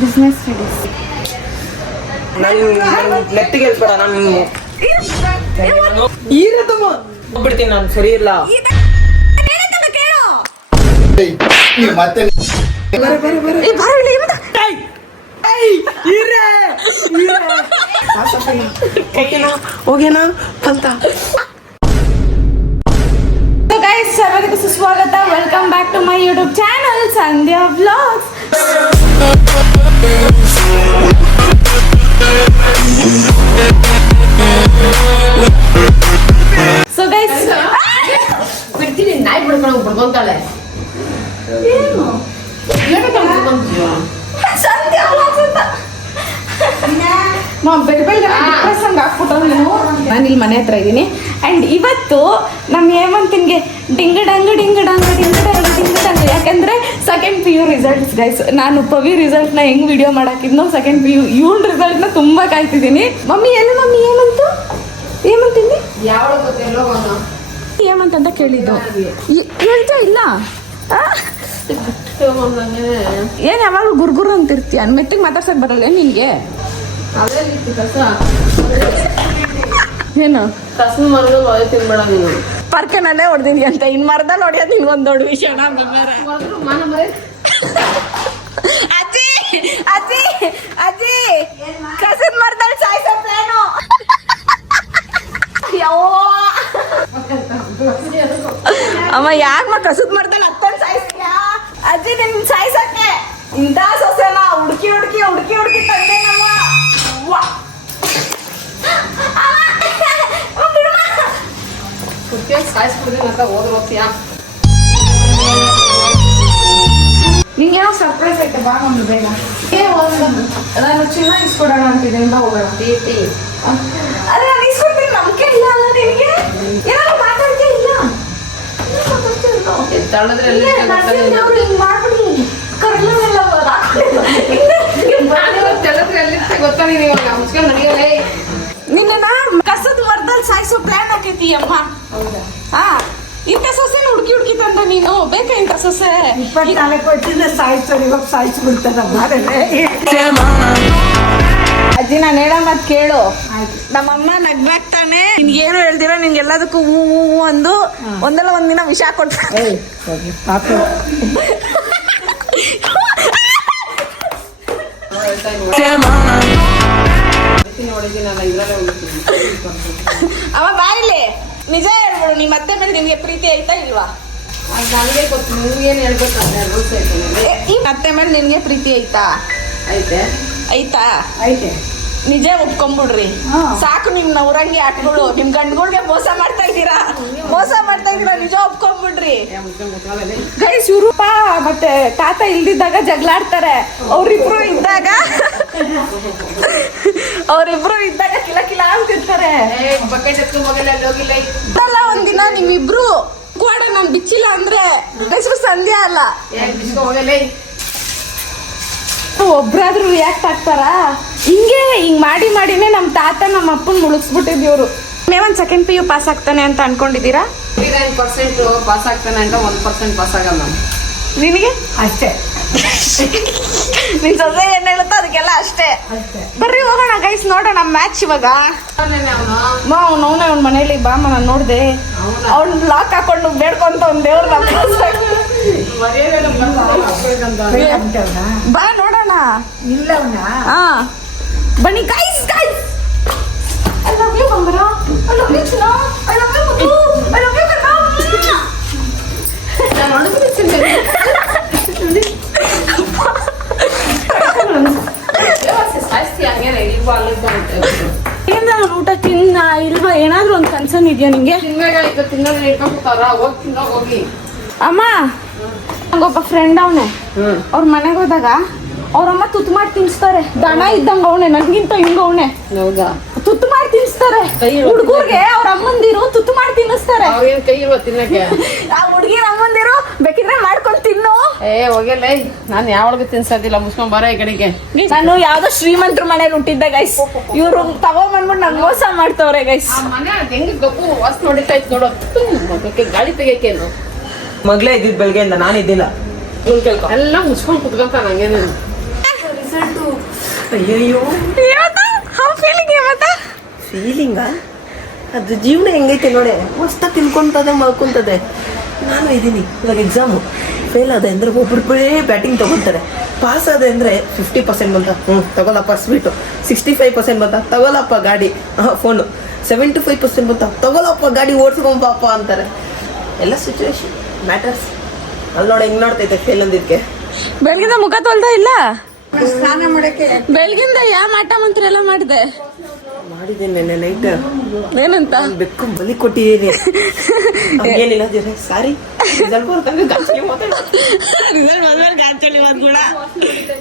Business studies. ನೆಟ್ಟಿಗೆ ಹೇಳ್ಬೇಡ, ನಾನು ಹೋಗ್ಬಿಡ್ತೀನಿ, ನಾನು ಸರಿ ಇಲ್ಲ. ಮತ್ತೆ ಹೋಗೇನಾ ಅಂತ. ಸರ್ವರಿಗೂ ಸುಸ್ವಾಗತ. Welcome back to my YouTube channel Sandhya vlogs. So guys, ಬಿಡ್ತೀನಿ, ನಾಯಿ ಬಿಡ್ಕೊಂಡು ಬಿಡ್ಕೊಂತಾಳೆ. ಏನು ಸಂಧ್ಯಾ ವ್ಲಾಗ್ಸ್ ಅಂತ ನಾನು ಇಲ್ಲಿ ಮನೆ ಹತ್ರ ಇದ್ದೀನಿ. ಆ್ಯಂಡ್ ಇವತ್ತು ನಮ್ಮ ಹೇಮಂತಿನ್ಗೆ ding dong ding dong ding dong ding dong, ಯಾಕಂದರೆ ಸೆಕೆಂಡ್ PU ರಿಸಲ್ಟ್ಸ್ ಗೈಸ್. ನಾನು ಪವಿ ರಿಸಲ್ಟ್ನ ಹೆಂಗೆ ವಿಡಿಯೋ ಮಾಡಾಕಿದ್ನೋ ಸೆಕೆಂಡ್ PU ಇವಳ ರಿಸಲ್ಟ್ನ ತುಂಬ ಕಾಯ್ತಿದ್ದೀನಿ. ಮಮ್ಮಿ ಎಲ್ಲ ಮಮ್ಮಿ ಹೇಮಂತಿನ್ನಿ ಯಾವಾಗ ಗೊತ್ತಿಲ್ಲೋ ಹೇಮಂತ್ ಅಂತ ಕೇಳಿದ್ದು ಹೇಳ್ತಾ ಇಲ್ಲ. ಏನು ಯಾವಾಗಲೂ ಗುರ್ಗುರು ಅಂತಿರ್ತೀಯ, ಮೆತ್ತಿಗೆ ಮಾತಾಡ್ಸಕ್ಕೆ ಬರಲ್ಲ ನಿನಗೆ? ಅದೇ ರೀತಿ ಕಸ ಏನು ಕಸನ ಮರಳು ಒಳ್ಳೆ ತಿನ್ಬೇಡ ನೀನು. ಪರ್ಕೆನಲ್ಲೇ ಹೊಡೆದಿನಿ ಅಂತ ಇನ್ನು ಮರದಲ್ಲಿ ಹೊಡೆಯೋದು ನಿನ್ಗೊಂದು ದೊಡ್ಡ ವಿಷಯ. ಮಾನ ಬರೀ ಅಜ್ಜಿ ಅಜ್ಜಿ ಅಜ್ಜಿ ಕಸದ ಮರದಲ್ಲಿ ಸಾಯಿಸಪ್ಪೇನು? ಅಮ್ಮ ಯಾಕಮ್ಮ ಕಸದ ಮರದಲ್ಲಿ ಹತ್ತೊಂದು ಸಾಯಿಸ್ತೀಯಾ? ಅಜ್ಜಿ ನಿನ್ ಸಾಯಿಸಕ್ಕೆ ಇಂಥ ಸೊಸೆನ ಹುಡುಕಿ ಹುಡುಕಿ ಹುಡುಕಿ ಹುಡುಕಿ ತಂದೆ ನಮ್ಮ. ಸಾಯಿಸ್ಬಿಡ್ತೀನಿ ಅಂತ ಹೋದ್ರೆ ಹೋಗ್ತೀಯಾ? ನಿಂಗೆ ಏನೋ ಸರ್ಪ್ರೈಸ್ ಐತೆ, ಬಾ ಮಮ್ಮಿ ಬೇಗ. ನಾನು ಚಿನ್ನ ಇಸ್ಕೊಡೋಣ ಅಂತಿದ್ದೀನಿ, ಬಾ ಹೋಗೋಣ. ಅದೇ ನಾನು ಇಸ್ಕೊಡ್ತೀನಿ, ನಂಬಿಕೆ ಇಲ್ಲ ಅಲ್ಲ ನಿನಗೆ? ಏನಾದ್ರು ಮಾತಾಡ್ತೇ ಇಲ್ಲ? ತಳ್ಳದ್ರಲ್ಲಿ ಗೊತ್ತಾ ನೀನು ಇವಾಗ ಮುಚ್ಕೊಂಡು ನಡೆಯಲೇ. ನಿನ್ನ ಕಸದ ಮರದಲ್ಲಿ ಸಾಯಿಸೋ ಪ್ಲಾನ್ ಹಾಕೈತಿ ಅಮ್ಮ. ಹಾ, ಇಂಥ ಸೊಸೆನ ಹುಡುಕಿ ಹುಡುಕಿ ತಂದ ನೀನು. ಬೇಕಾ ಇಂಥ ಸೊಸೆ? 24 ವರ್ಷದಿಂದ ಸಾಯಿಸೋರು ಇವಾಗ ಸಾಯಿಸ್ಬಿಡ್ತಾರಮ್ಮ. ಅಜ್ಜಿ ನಾನು ಹೇಳೋ ಮಾತು ಕೇಳು. ನಮ್ಮಮ್ಮ ನಗ್ನಾಗ್ತಾನೆ, ನಿನ್ಗೇನು ಹೇಳ್ದಿರ ನಿನ್ಗೆಲ್ಲದಕ್ಕೂ ಹೂ ಹೂ ಹೂ ಅಂದು ಒಂದಲ್ಲ ಒಂದಿನ ವಿಷ ಕೊಡ್ತಾರೆ. ಅವ ಬಾರಿಲಿ ನಿಜ ಹೇಳ್ಬಿಡು, ನಿಮ್ಮ ಅತ್ತೆ ಮೇಲೆ ನಿಮ್ಗೆ ಪ್ರೀತಿ ಐತಾ ಇಲ್ವಾ? ನನಗೆ ಗೊತ್ತು, ನೀವೇನು ಹೇಳ್ಬೇಕಂದ್ರೆ ರೂಲ್ಸ್ ಐತೆ. ಈ ಅತ್ತೆ ಮೇಲೆ ನಿನ್ಗೆ ಪ್ರೀತಿ ಐತಾ? ಐತೆ ಐತಾ? ಐತೆ. ನಿಜ ಒಪ್ಕೊಂಡ್ಬಿಡ್ರಿ. ಸಾಕು ನಿಮ್ ನವರಂಗಿ ಆಟಗಳು. ನಿಮ್ ಗಂಡ್ಗಳ್ಗೆ ಮೋಸ ಮಾಡ್ತಾ ಇದ್ದೀರಾ, ನಿಜ ಒಪ್ಕೊಂಡ್ಬಿಡ್ರಿ ಗೈಸ್. ಇವ್ರೂಪ ಮತ್ತೆ ತಾತ ಇಲ್ದಿದ್ದಾಗ ಜಗಳಾಡ್ತಾರೆ. ಅವ್ರಿಬ್ರು ಇದ್ದಾಗ ಕಿಲ ಕಿಲ ಅಂತಿರ್ತಾರೆ. ಬಕೆಟ್ ಎತ್ಕೊಂಡ್ ಹೋಗಲ್ಲ, ಅಲ್ಲಿ ಹೋಗಿಲ್ಲ. ಅಲ್ಲ ಒಂದಿನ ನಿಮ್ಮಿಬ್ರು ಕೂಡ ನಾನು ಬಿಚ್ಚಿಲ್ಲ ಅಂದ್ರೆ ಹೆಸರು ಸಂಧ್ಯಾ ಅಲ್ಲ. ಹೋಗಲ್ಲ, ಒಬ್ರಾದ್ರೂ ರಿಯಾಕ್ಟ್ ಆಗ್ತಾರ? ಹಿಂಗ್ ಮಾಡಿನೇ ನಮ್ ತಾತ ನಮ್ಮ ಅಪ್ಪನ್ ಮುಳುಗಿಸ್ಬಿಟ್ಟಿದ್ಯವ್ರು. ಒಂದ್ ಸೆಕೆಂಡ್ PU ಪಾಸ್ ಆಗ್ತಾನೆ ಅಂತ ಅನ್ಕೊಂಡಿದೀರಾ? 99% ಪಾಸ್ ಆಗ್ತಾನೆ ಅಂತ 1% ಪಾಸ್ ಆಗಲ್ಲ ನಿನಗೆ ಅಷ್ಟೇ. ನಿನ್ ಸೊಸೆ ಏನ್ ಹೇಳುತ್ತೋ ಅದಕ್ಕೆಲ್ಲ ಅಷ್ಟೇ. ಬರ್ರಿ ಹೋಗೋಣ ಗೈಸ್, ನೋಡೋಣ ಮ್ಯಾಚ್ ಇವಾಗ. ಅವ್ನ ಮನೇಲಿ ಬಾಮ ನಾನು ನೋಡ್ದೆ, ಅವ್ನ್ ಲಾಕ್ ಹಾಕೊಂಡು ಬೇಡ್ಕೊಂತ ಒಂದ್ ದೇವ್ರ ಬಾ ನೋಡೋಣ. ಇಲ್ಲವನ ಹಾ ಬನ್ನಿ ಗೈಸ್. I love you ಬಂಗಾರ, I love you ಚಿನ್ನ, I love you ಮುದ್ದು, I love you ಕರ್ಕ. ನಾನು ಹೊಡೆದ್ಬಿಡ್ತೀನಿ. ಏನ್ ಊಟ ತಿನ್ನ ಇಲ್ವಾ? ಏನಾದ್ರು ಒಂದ್ ಕನ್ಸರ್ನ್ ಇದೆಯಾ ನಿಂಗೆ? ತಿನ್ನೋದು ಇಟ್ಕೊಂಡ್ಬಿಡ್ತಾರ, ಹೋಗಿ ಅಮ್ಮ ನಂಗೊಬ್ಬ ಫ್ರೆಂಡ್ ಅವನೆ, ಅವ್ರ ಮನೆಗೆ ಹೋದಾಗ ಅವ್ರಮ್ಮ ತುತ್ತು ಮಾಡಿ ತಿನ್ಸ್ತಾರೆ. ದನ ಇದ್ದಂಗ ಅವನೆ, ನನ್ಗಿಂತ ಹಿಂಗ ಅವನೆ. ಹೌದಾ? ತುತ್ತು ಮಾಡಿ ತಿನ್ಸ್ತಾರೆ ಹುಡುಗರ್ಗೆ. ಅವ್ರ ಅಮ್ಮಂದಿರು ತುತ್ತು ಮಾಡಿ ತಿನ್ನಿಸ್ತಾರೆ. ಅವ್ರೇನ್ ಕೈ ಇಲ್ವ ತಿನ್ನಕ್ಕೆ? ಆ ಹುಡುಗಿರ ಅಮ್ಮಂದಿರು ಬೇಕಿದ್ರೆ ಮಾಡ್ಕೊಂಡು ತಿನ್ನು. ಹೋಗಲ್ಲ, ನಾನು ಯಾವಾಗ ತಿನ್ಸೋದಿಲ್ಲ. ಮುಸ್ಕೊಂಡ್ ಬರ ಈ ಕಡೆಗೆ. ನಾನು ಯಾವ್ದೋ ಶ್ರೀಮಂತರ ಮನೇಲಿ ಹುಟ್ಟಿದ್ದೆ ಗೈಸ್. ಇವ್ರು ತಗೊಂಡ್ಬಂದ್ಬಿಟ್ಟು ನಂಗೆ ಮೋಸ ಮಾಡ್ತವ್ರೆ ಗೈಸ್. ಮನೆ ಹೆಂಗ್ ಗಪ್ಪು ವಾಸನೆ ಹೊಡಿತಾ ಇತ್ತು ನೋಡು. ಗಾಳಿ ತೆಗಿಯಕ್ಕೇನು ಮಗ್ಲೇ ಇದ್ದಿದ್ ಬೆಳಗ್ಗೆಯಿಂದ ನಾನು ಇದ್ದಿಲ್ಲ. ನೀನ್ ಕೇಳ್ಕೊ. ಎಲ್ಲ ಮುಚ್ಕೊಂಡು ಕುತ್ಕೊಂತಾರ ಹಂಗೇನು ಅಯ್ಯಯ್ಯೋ ಫೀಲಿಂಗಾ ಅದು ಜೀವನ ಹೆಂಗೈತೆ ನೋಡಿ, ಮಸ್ತ ತಿನ್ಕೊಂತದೆ ಮಲ್ಕೊಂತದೆ. ನಾನು ಇದ್ದೀನಿ ಇವಾಗ ಎಕ್ಸಾಮು ಫೇಲ್ ಆದೆ ಅಂದರೆ ಒಬ್ಬೊಬ್ಬರೇ ಬ್ಯಾಟಿಂಗ್ ತೊಗೊಳ್ತಾರೆ. ಪಾಸ್ ಆದೆ ಅಂದರೆ 50% ಬಂತ, ತಗೊಳಪ್ಪ ಸ್ವೀಟು. 65% ಬಂತ, ತಗೊಳಪ್ಪ ಗಾಡಿ ಫೋನು. 75% ಬಂತ, ತಗೊಳಪ್ಪ ಗಾಡಿ ಓಡಿಸ್ಕೊಂಬಪ್ಪ ಅಂತಾರೆ. ಎಲ್ಲ ಸಿಚುವೇಶನ್ ಮ್ಯಾಟರ್ಸ್. ಅಲ್ಲಿ ನೋಡಿ ಹೆಂಗೆ ನೋಡ್ತೈತೆ ಫೇಲ್ ಅಂದಿದ್ದಕ್ಕೆ. ಬೆಳಗಿಂದ ಮುಖ ತೊಳ್ದ ಇಲ್ಲ, ಸ್ನಾನ ಮಾಡಕ್ಕೆ ಬೆಳಗಿಂದ ಯಾವ ಮಾಟ ಮಂತ್ರ ಎಲ್ಲ ಮಾಡಿದೆ? ಮಾಡಿದ್ದೀನಿ ನೆನ್ನೆ ನೈಟ್. ಏನಂತ? ಬೆಕ್ಕು ಬಲಿ ಕೊಟ್ಟಿದ್ದೀನಿ. ಏನಿಲ್ಲ ಜನ ಸಾರಿ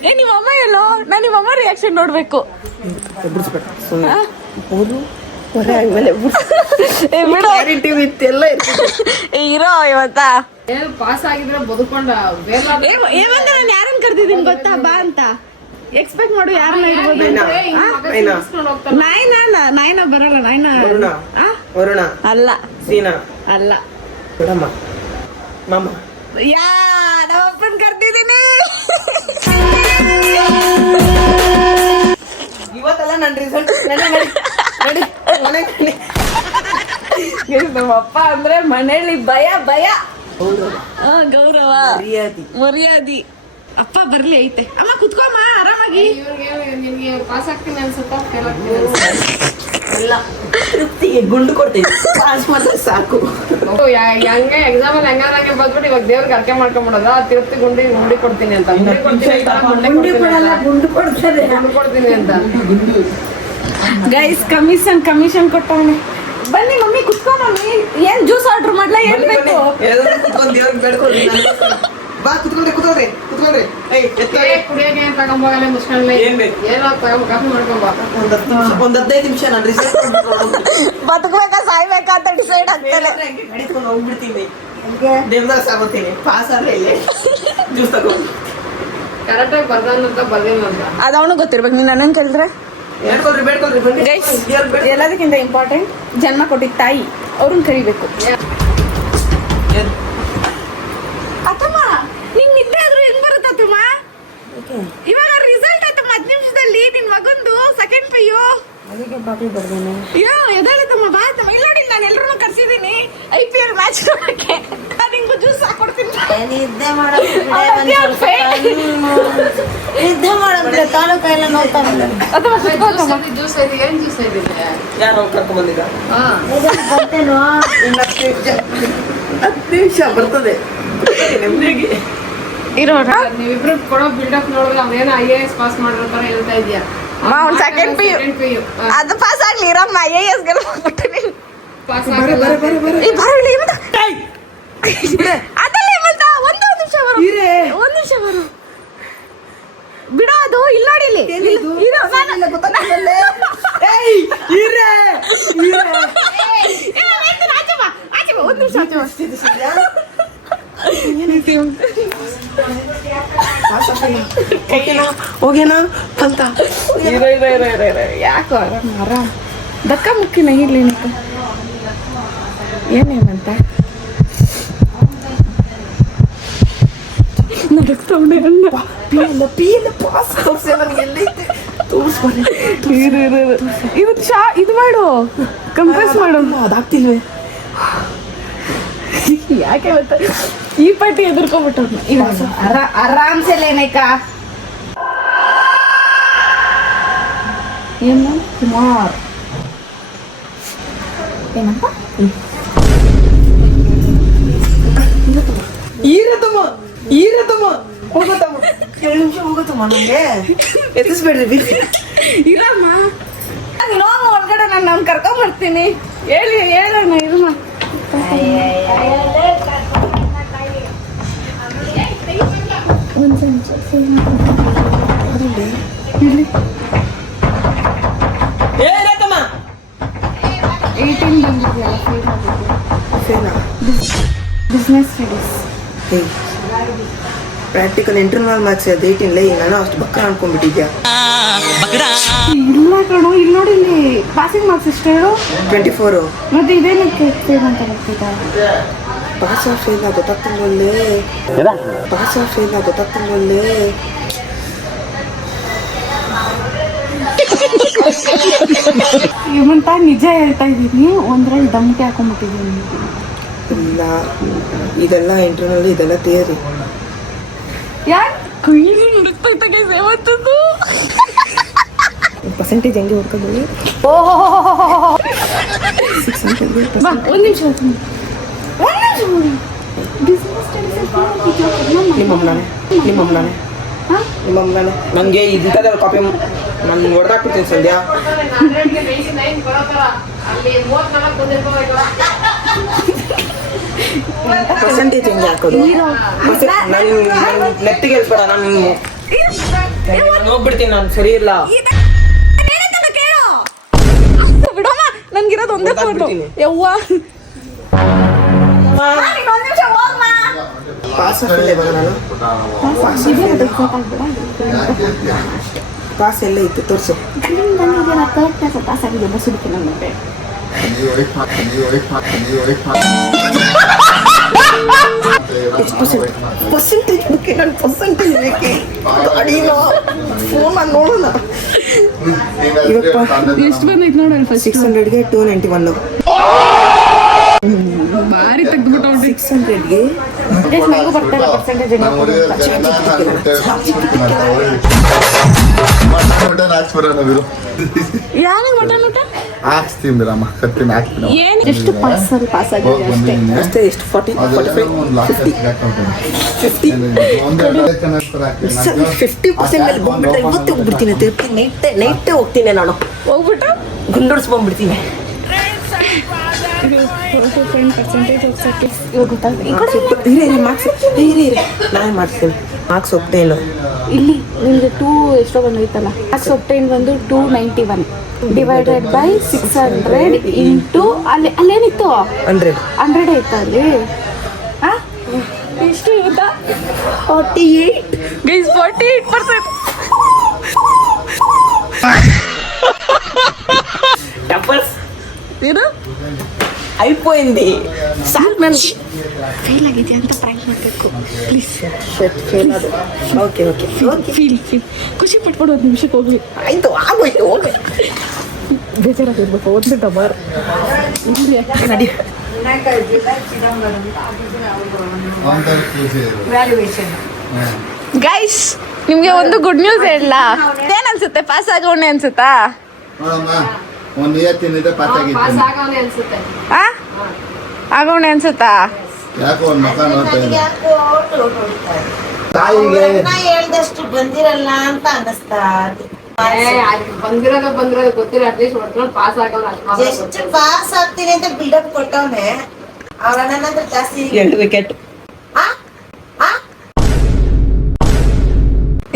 ಏ ನಿಮ್ಮ ಅಮ್ಮ ಎಲ್ಲೋ? ನಾನು ನಿಮ್ಮ ಅಮ್ಮ ರಿಯಾಕ್ಷನ್ ನೋಡ್ಬೇಕು. ಬಿಡಿಸ್ಬೇಡ ಸುಮ್ಮನೆ ಅವರು ಹೊರೆ ಆದ್ಮೇಲೆ ಕ್ಲಾರಿಟಿ ವಿತ್ ಎಲ್ಲ ಇರ್ತದೆ. ಇರೋ ಇವತ್ತ ಏನು ಪಾಸ್ ಆಗಿದ್ರೆ ಬದುಕೊಂಡ ಏವಂತ ನಾನು ಯಾರನ್ನ ಕರ್ದಿದ್ದೀನಿ ಗೊತ್ತಾ ಬಾ ಅಂತ. ಎಕ್ಸ್ಪೆಕ್ಟ್ ಮಾಡು ಯಾರನ್ನ ಇರ್ಬೋದು. ನಾಯಿನ ಬರಲ್ಲ. ವರುಣ ವರುಣ ಅಲ್ಲ ಸೀನಾ ಅಲ್ಲ ಬಿಡಮ್ಮ ಮಾಮ. ಯಾ ನಮ್ಮಪ್ಪನ್ ಕರ್ದಿದ್ದೀನಿ. ಇವತ್ತಲ್ಲ ನನ್ನ ರಿಸಲ್ಟ್ ನಮ್ಮಪ್ಪ ಅಂದ್ರೆ ಮನೇಲಿ ಭಯ ಭಯ. ಗೌರವ ಮರ್ಯಾದಿ. ಅಪ್ಪ ಬರ್ಲಿ ಐತೆ. ಅಮ್ಮ ಕುತ್ಕೊಮ್ಮ ಆರಾಮಾಗಿ. ನಿನ್ಗೆ ಪಾಸ್ ಆಗ್ತೀನಿ ಅನ್ಸುತ್ತಾ ಫೇಲ್ ಆಗ್ತೀನಿ ಅನ್ಸುತ್ತಾ? ಎಲ್ಲ ತೃಪ್ತಿಗೆ ಗುಂಡು ಕೊಡ್ತೀನಿ, ಪಾಸ್ ಮಾತ್ರ ಸಾಕು. ಹಂಗೆ ಎಕ್ಸಾಮ್ ಅಲ್ಲಿ ಹಂಗೆ ಬಂದ್ಬಿಟ್ಟು ಇವಾಗ ದೇವ್ರಿಗೆ ಅರ್ಕೆ ಮಾಡ್ಕೊಂಡ್ಬಿಡೋದ ತಿರುಪ್ತಿ ಗುಂಡಿ ಕೊಡ್ತೀನಿ ಅಂತ. ಗುಂಡಿ ಕೊಡ್ತೀನಿ ಅಂತ ಗೈಸ್ ಕಮಿಷನ್ ಕೊಟ್ಟವನೆ. ಬನ್ನಿ ಮಮ್ಮಿ ಕುತ್ಕೊ. ಮಮ್ಮಿ ಏನ್ ಜ್ಯೂಸ್ ಆರ್ಡರ್ ಮಾಡ್ಲಾ? ಏನ್ ಬೇಕು? ಕುತ್ಕೊಂಡು ದೇವ್ರಿಗೆ ಬೇಡ್ಕೊಳ್ಳಿ. ಬಾ ಕುತ್ಕೊಳ್ರಿ ಕುತ್ಕೊಳ್ರಿ ಕುತ್ಕೊಳ್ರಿ. ಕುಡಿಯೋಕೆ ಏನ್ ತಗೊಂಬೋಗಲ್ಲ ಮುಸ್ಕೊಂಡ್ಲೆ. ಏನ್ ಬೇಕು? ಏನೋ ಕಾಫಿ ಮಾಡ್ಕೊಂಬ. ಒಂದ್ 15 ನಿಮಿಷ ನಾನು ರಿಸಲ್ಟ್ ಬದುಕಬೇಕಾ ಸಾಯ್ಬೇಕಾ ಅಂತ ಡಿಸೈಡ್ ಆಗ್ತೇನೆ. ನಡೀಕೊಂಡು ಹೋಗ್ಬಿಡ್ತೀನಿ. ದೇವದಾಸ್ ಆಗೋತೀನಿ. ಪಾಸ್ ಆದ್ರೆ ಇಲ್ಲೇ ಜ್ಯೂಸ್ ತಗೊಂಡು ಕರೆಕ್ಟಾಗಿ ಬರ್ದಾನಂತ ಬರ್ದಿಲ್ಲ ಅಂತ ಅದು ಅವನು ಗೊತ್ತಿರ್ಬೇಕು. ನೀನ್ ನನ್ನ ಕಲ್ದ್ರೆ ಬೇಡ್ಕೊಳ್ರಿ ಬನ್ನಿ. ಗೈಸ್ ಎಲ್ಲದಕ್ಕಿಂತ ಇಂಪಾರ್ಟೆಂಟ್ ಜನ್ಮ ಕೊಟ್ಟಿದ್ದ ತಾಯಿ, ಅವ್ರನ್ನ ಕರಿಬೇಕು. ಅತ್ತಮ್ಮ ನಿಂಗ್ ನಿದ್ದೆ ಆದ್ರೂ ಹೆಂಗ್ ಬರುತ್ತೆ ಅತ್ತಮ್ಮ? ಇವಾಗ ರಿಸಲ್ಟ್ ಆಯ್ತಮ್ಮ 10 ನಿಮಿಷದಲ್ಲಿ ನಿನ್ ಮಗಂದು ಸೆಕೆಂಡ್ PU. ಅಯ್ಯೋ ಎದಾಳತ್ತಮ್ಮ ಬಾ ಅತ್ತಮ್ಮ. ಇಲ್ಲಿ ನೋಡಿ ನಾನು ಎಲ್ಲರನ್ನೂ ಕರ್ಸಿದ್ದೀನಿ IPL ಮ್ಯಾಚ್ ನೋಡಕ್ಕೆ. ನಿಂಗೂ ಜ್ಯೂಸ್ ಹಾಕೊಡ್ತೀನಿ. ನಿದ್ದೆ ಮಾಡೋದ್ರೆ ತಾಲೂಕ ಎಲ್ಲ ನೋಡ್ತಾರಲ್ಲ. ಜ್ಯೂಸ್ ಇದೆ. ಏನ್ ಜ್ಯೂಸ್ ಇದೆ? ಯಾರು ಕರ್ಕೊಂಡ್ ಬಂದಿದ್ದ? ಹಾ ಬರ್ತೇನೋ ಇನ್ನು 10 ನಿಮಿಷ ಬರ್ತದೆ ನೆಮ್ಮದಿಗೆ. ಇರೋಣ ನೀವಿಬ್ರು ಕೊಡೋ ಬಿಲ್ಡಪ್ ನೋಡಿದ್ರೆ ಅವ್ನೇನೋ IAS ಪಾಸ್ ಮಾಡಿರೋ ತರ ಹೇಳ್ತಾ ಇದೆಯಾ? ಸೆಕೆಂಡ್ PU ಅದು ಪಾಸ್ ಆಗ್ಲಿ. ಇರಮ್ಮ IAS ಗೆಲ್ಲ ಹೋಗ್ಬಿಟ್ಟಿನಿ. ಪಾಸ್ ಆಗಲ್ಲ. ಬರಲಿ ಅದಲ್ಲ ಮಂತ. ಒಂದು ನಿಮಿಷ ಬರು. ಒಂದ್ ನಿಮಿಷ ಬರು ಬಿಡೋ. ಅದು ಇಲ್ಲಿ ನೋಡಿ. ಇಲ್ಲಿ ಇರೋ ಒಂದ್ ನಿಮಿಷ ಹೋಗೇನಾ ಅಂತ ಯಾಕೋ ಆರಾಮ್ ದಕ್ಕ ಮುಕ್ಕಿನ ಇರ್ಲಿ. ಏನೇನಂತ ನಡಕ್ತವಣೆ ಇದು ಮಾಡು, ಕಂಪ್ರೆಸ್ ಮಾಡು. ಅದಾಗ್ತಿಲ್ವೇ? ಯಾಕೆ ಗೊತ್ತ ಈ ಪಟ್ಟಿ ಎದುರ್ಕೊಂಡ್ಬಿಟ್ಟು ಆರಾಮ್ಸೆ ಲೇನೈಕ. ಏನು ಕುಮಾರ್ ಏನಪ್ಪ? ಈರತಮ್ಮ ಹೋಗತ್ತಮ್ಮ 2 ನಿಮಿಷ ಹೋಗತ್ತಮ್ಮ. ನಮ್ಗೆ ಎತ್ತಿಸ್ಬೇಡ್ರಿ. ಇರಮ್ಮ ನೋವು ಒಳಗಡೆ ನಾನು ಕರ್ಕೊಂಡ್ ಬರ್ತೀನಿ. ಹೇಳೋಣ ಇರಮ್ಮ. ಏನತ್ತಮ್ಮ 18 ಬಂದಿದೆಯಲ್ಲ business studies. Practical internal marks 18 ನಾನು ಅಷ್ಟು ಬಕ್ಕ ಅನ್ಕೊಂಡ್ಬಿಟ್ಟಿದ್ಯಾ? ಇಲ್ಲ ಕಣೋ, ಇಲ್ಲಿ ನೋಡಿ, ಇಲ್ಲಿ ಪಾಸಿಂಗ್ ಮಾರ್ಕ್ಸ್ ಎಷ್ಟು ಹೇಳು? 24. ಮತ್ತೆ ಇದೇನಕ್ಕೆ ಸೇವ್ ಅಂತ ಬರ್ತಿದ್ದ? ಪಾಸ್ ಆಫ್ ಇಲ್ಲ ಗೊತ್ತಾಗ್ತಿಲ್ವಲ್ಲೇ ಪಾಸ್ ಆಫ್ ಇಲ್ಲ ಗೊತ್ತಾಗ್ತಿಲ್ವಲ್ಲೇ ಹೇಮಂತ ನಿಜ ಹೇಳ್ತಾ ಇದ್ದೀನಿ ಒಂದ್ರಲ್ಲಿ ಧಮ್ಕಿ ಹಾಕೊಂಡ್ಬಿಟ್ಟಿದ್ದೀನಿ. ಇಲ್ಲ ಇದೆಲ್ಲ ಇಂಟರ್ನಲ್ ಇದೆಲ್ಲ ಥಿಯರಿ. ಯಾಕೆ ಕುಯ್ಲಿ ಮುಡುತ್ತೈತಾಗೆ ಸೇವತ್ತದು ಪರ್ಸೆಂಟೇಜ್ ಹೆಂಗೆ ಹೊಡ್ಕೊಂಡು ಒಂದು ನಿಮಿಷ ನಿಮ್ಮಮ್ಮನೇ ನನಗೆ ಇಂಥದ್ದು ಕಾಪಿ ನಾನು ಹೊಡೆದಾಕ್ಬಿಡ್ತೀನಿ ಸಂಧ್ಯಾ. ಪರ್ಸೆಂಟೇಜ್ ಹೆಂಗೆ ಹಾಕೋದು ನಾನು ನೆಟ್ಟಿಗೆ ಹೇಳ್ಬೇಡ, ನಾನು ಹೋಗ್ಬಿಡ್ತೀನಿ, ನಾನು ಸರಿ ಇಲ್ಲ. ಬಿಡೋಣ, ನನ್ಗಿರೋದು ಒಂದೇ ಫೋಟೋ. ಯವ್ವ ಪಾಸ್ ಆಗಿಲ್ಲ ಇವಾಗ ನಾನು. ಪಾಸ್ ಎಲ್ಲ ಇತ್ತು ತೋರಿಸು. ಪಾಸ್ ಆಗಿದೆ ಬಸ್ ಹುಡುಕಿ ನಮಗೆ. ಪರ್ಸೆಂಟೇಜ್ ಬೇಕೆ, ನನ್ನ ಪರ್ಸೆಂಟೇಜ್ ಬೇಕೆ. ಗಾಡಿನ ಫೋನ್ ನೋಡೋಣ. ಎಷ್ಟು ಬಂದೈತೆ ನೋಡೋಣ ಫಸ್ಟ್. 600ಗೆ 291. ಭಾರಿ ತೆಗ್ದುಬಿಟ್ಟು 600ಗೆ ನನಗೂ ಬರ್ತಾರೆ ಪರ್ಸೆಂಟೇಜ್. ಯಾರಿಗೆ ಮಟನ್ ಊಟ ಹಾಕ್ಸ್ತೀನಿ ರಾಮ, ಕತ್ತೀನಿ ಹಾಕ್ತೀನಿ. ಏನು ಎಷ್ಟು ಪಾಸಲ್ಲಿ ಪಾಸ್ ಆಗಿದೆ ಅಷ್ಟೇ. ಅಷ್ಟೇ. ಎಷ್ಟು 40 50% ಮೇಲೆ ಬಂದ್ಬಿಟ್ರೆ ಇವತ್ತೇ ಹೋಗ್ಬಿಡ್ತೀನಿ. ನೈಟೇ ಹೋಗ್ತೀನಿ ನಾನು. ಹೋಗ್ಬಿಟ್ಟು ಗುಂಡೋಡ್ಸ್ ಬಂದ್ಬಿಡ್ತೀನಿ. ಪರ್ಸೆಂಟೇಜ್ ಹೋಗ್ಸಕ್ಕೆ ಇವಾಗ ಗೊತ್ತಾಗ್ತದೆ. ಈ ಕಡೆ ನಾನು ಮಾಡ್ತೀನಿ. ಮಾರ್ಕ್ಸ್ ಒಪ್ತೇನು ಇಲ್ಲಿ ನಿಮ್ದು 2 ಎಷ್ಟೋ ಬಂದೈತಲ್ಲ, ಮಾರ್ಕ್ಸ್ ಒಪ್ಟೈನ್ ಬಂದು 291 ಡಿವೈಡೆಡ್ ಬೈ 600 ಇಂಟು ಅಲ್ಲೇನಿತ್ತು 100 ಐತ ಅಲ್ಲಿ. ಎಷ್ಟು ಇವತ್ತ 48 ಗೈಸ್ 48%. ಏನು అయిపోయింది. సార్ నన్ను ಫೇಲ್ ಆಗಿದೆ ಅಂತ ಪ್ರಾಂಕ್ ಮಾಡಬೇಕು ಪ್ಲೀಸ್. ಫೇಲ್ ಅದು. ಓಕೆ ಓಕೆ ಫೀಲ್ ಖುಷಿ ಪಟ್ಕೊಂಡು 1 ನಿಮಿಷಕ್ಕೆ ಹೋಗ್ಲಿ. ಆಯ್ತು ಆಗೋಯ್ತು ಹೋಗಿ ಬೇಜಾರಾಗಿರ್ಬೇಕು. ಒಂದು ಡಬರ್ ನಡಿ. ಗೈಸ್ ನಿಮ್ಗೆ ಒಂದು ಗುಡ್ ನ್ಯೂಸ್ ಹೇಳ. ಏನ್ ಅನ್ಸುತ್ತೆ, ಪಾಸ್ ಆಗೋಣೆ ಅನ್ಸುತ್ತಾ? ನೋಡಮ್ಮ, ಒಂದು ನಿಯತ್ತಿನಿಂದ ಪಾಸ್ ಪಾಸ್ ಆಗಿದ್ದೀನಿ. ಆಗೋನೆ ಅನ್ಸುತ್ತೆ. ಆಗೋಣೆ ಅನ್ಸುತ್ತಾ? ಯಾಕೋ ಒಂದು ಮಕ ನೋಡ್ತಾ ಇದ್ದೀನಿ. ತಾಯಿಗೆ ಹೇಳ್ದಷ್ಟು ಬಂದಿರಲ್ಲ ಅಂತ ಅನ್ನಿಸ್ತಾ ಬಂದಿರೋದು ಗೊತ್ತಿಲ್ಲ. ಅಟ್ಲೀಸ್ಟ್ ಒಟ್ನಲ್ಲಿ ಪಾಸ್ ಆಗೋಣ ಎಷ್ಟು ಪಾಸ್ ಆಗ್ತೀನಿ ಅಂತ ಬಿಲ್ಡಪ್ ಕೊಟ್ಟವನೆ ಅವ್ರ ಅಣ್ಣನಂದ್ರೆ ಜಾಸ್ತಿ 2 ವಿಕೆಟ್.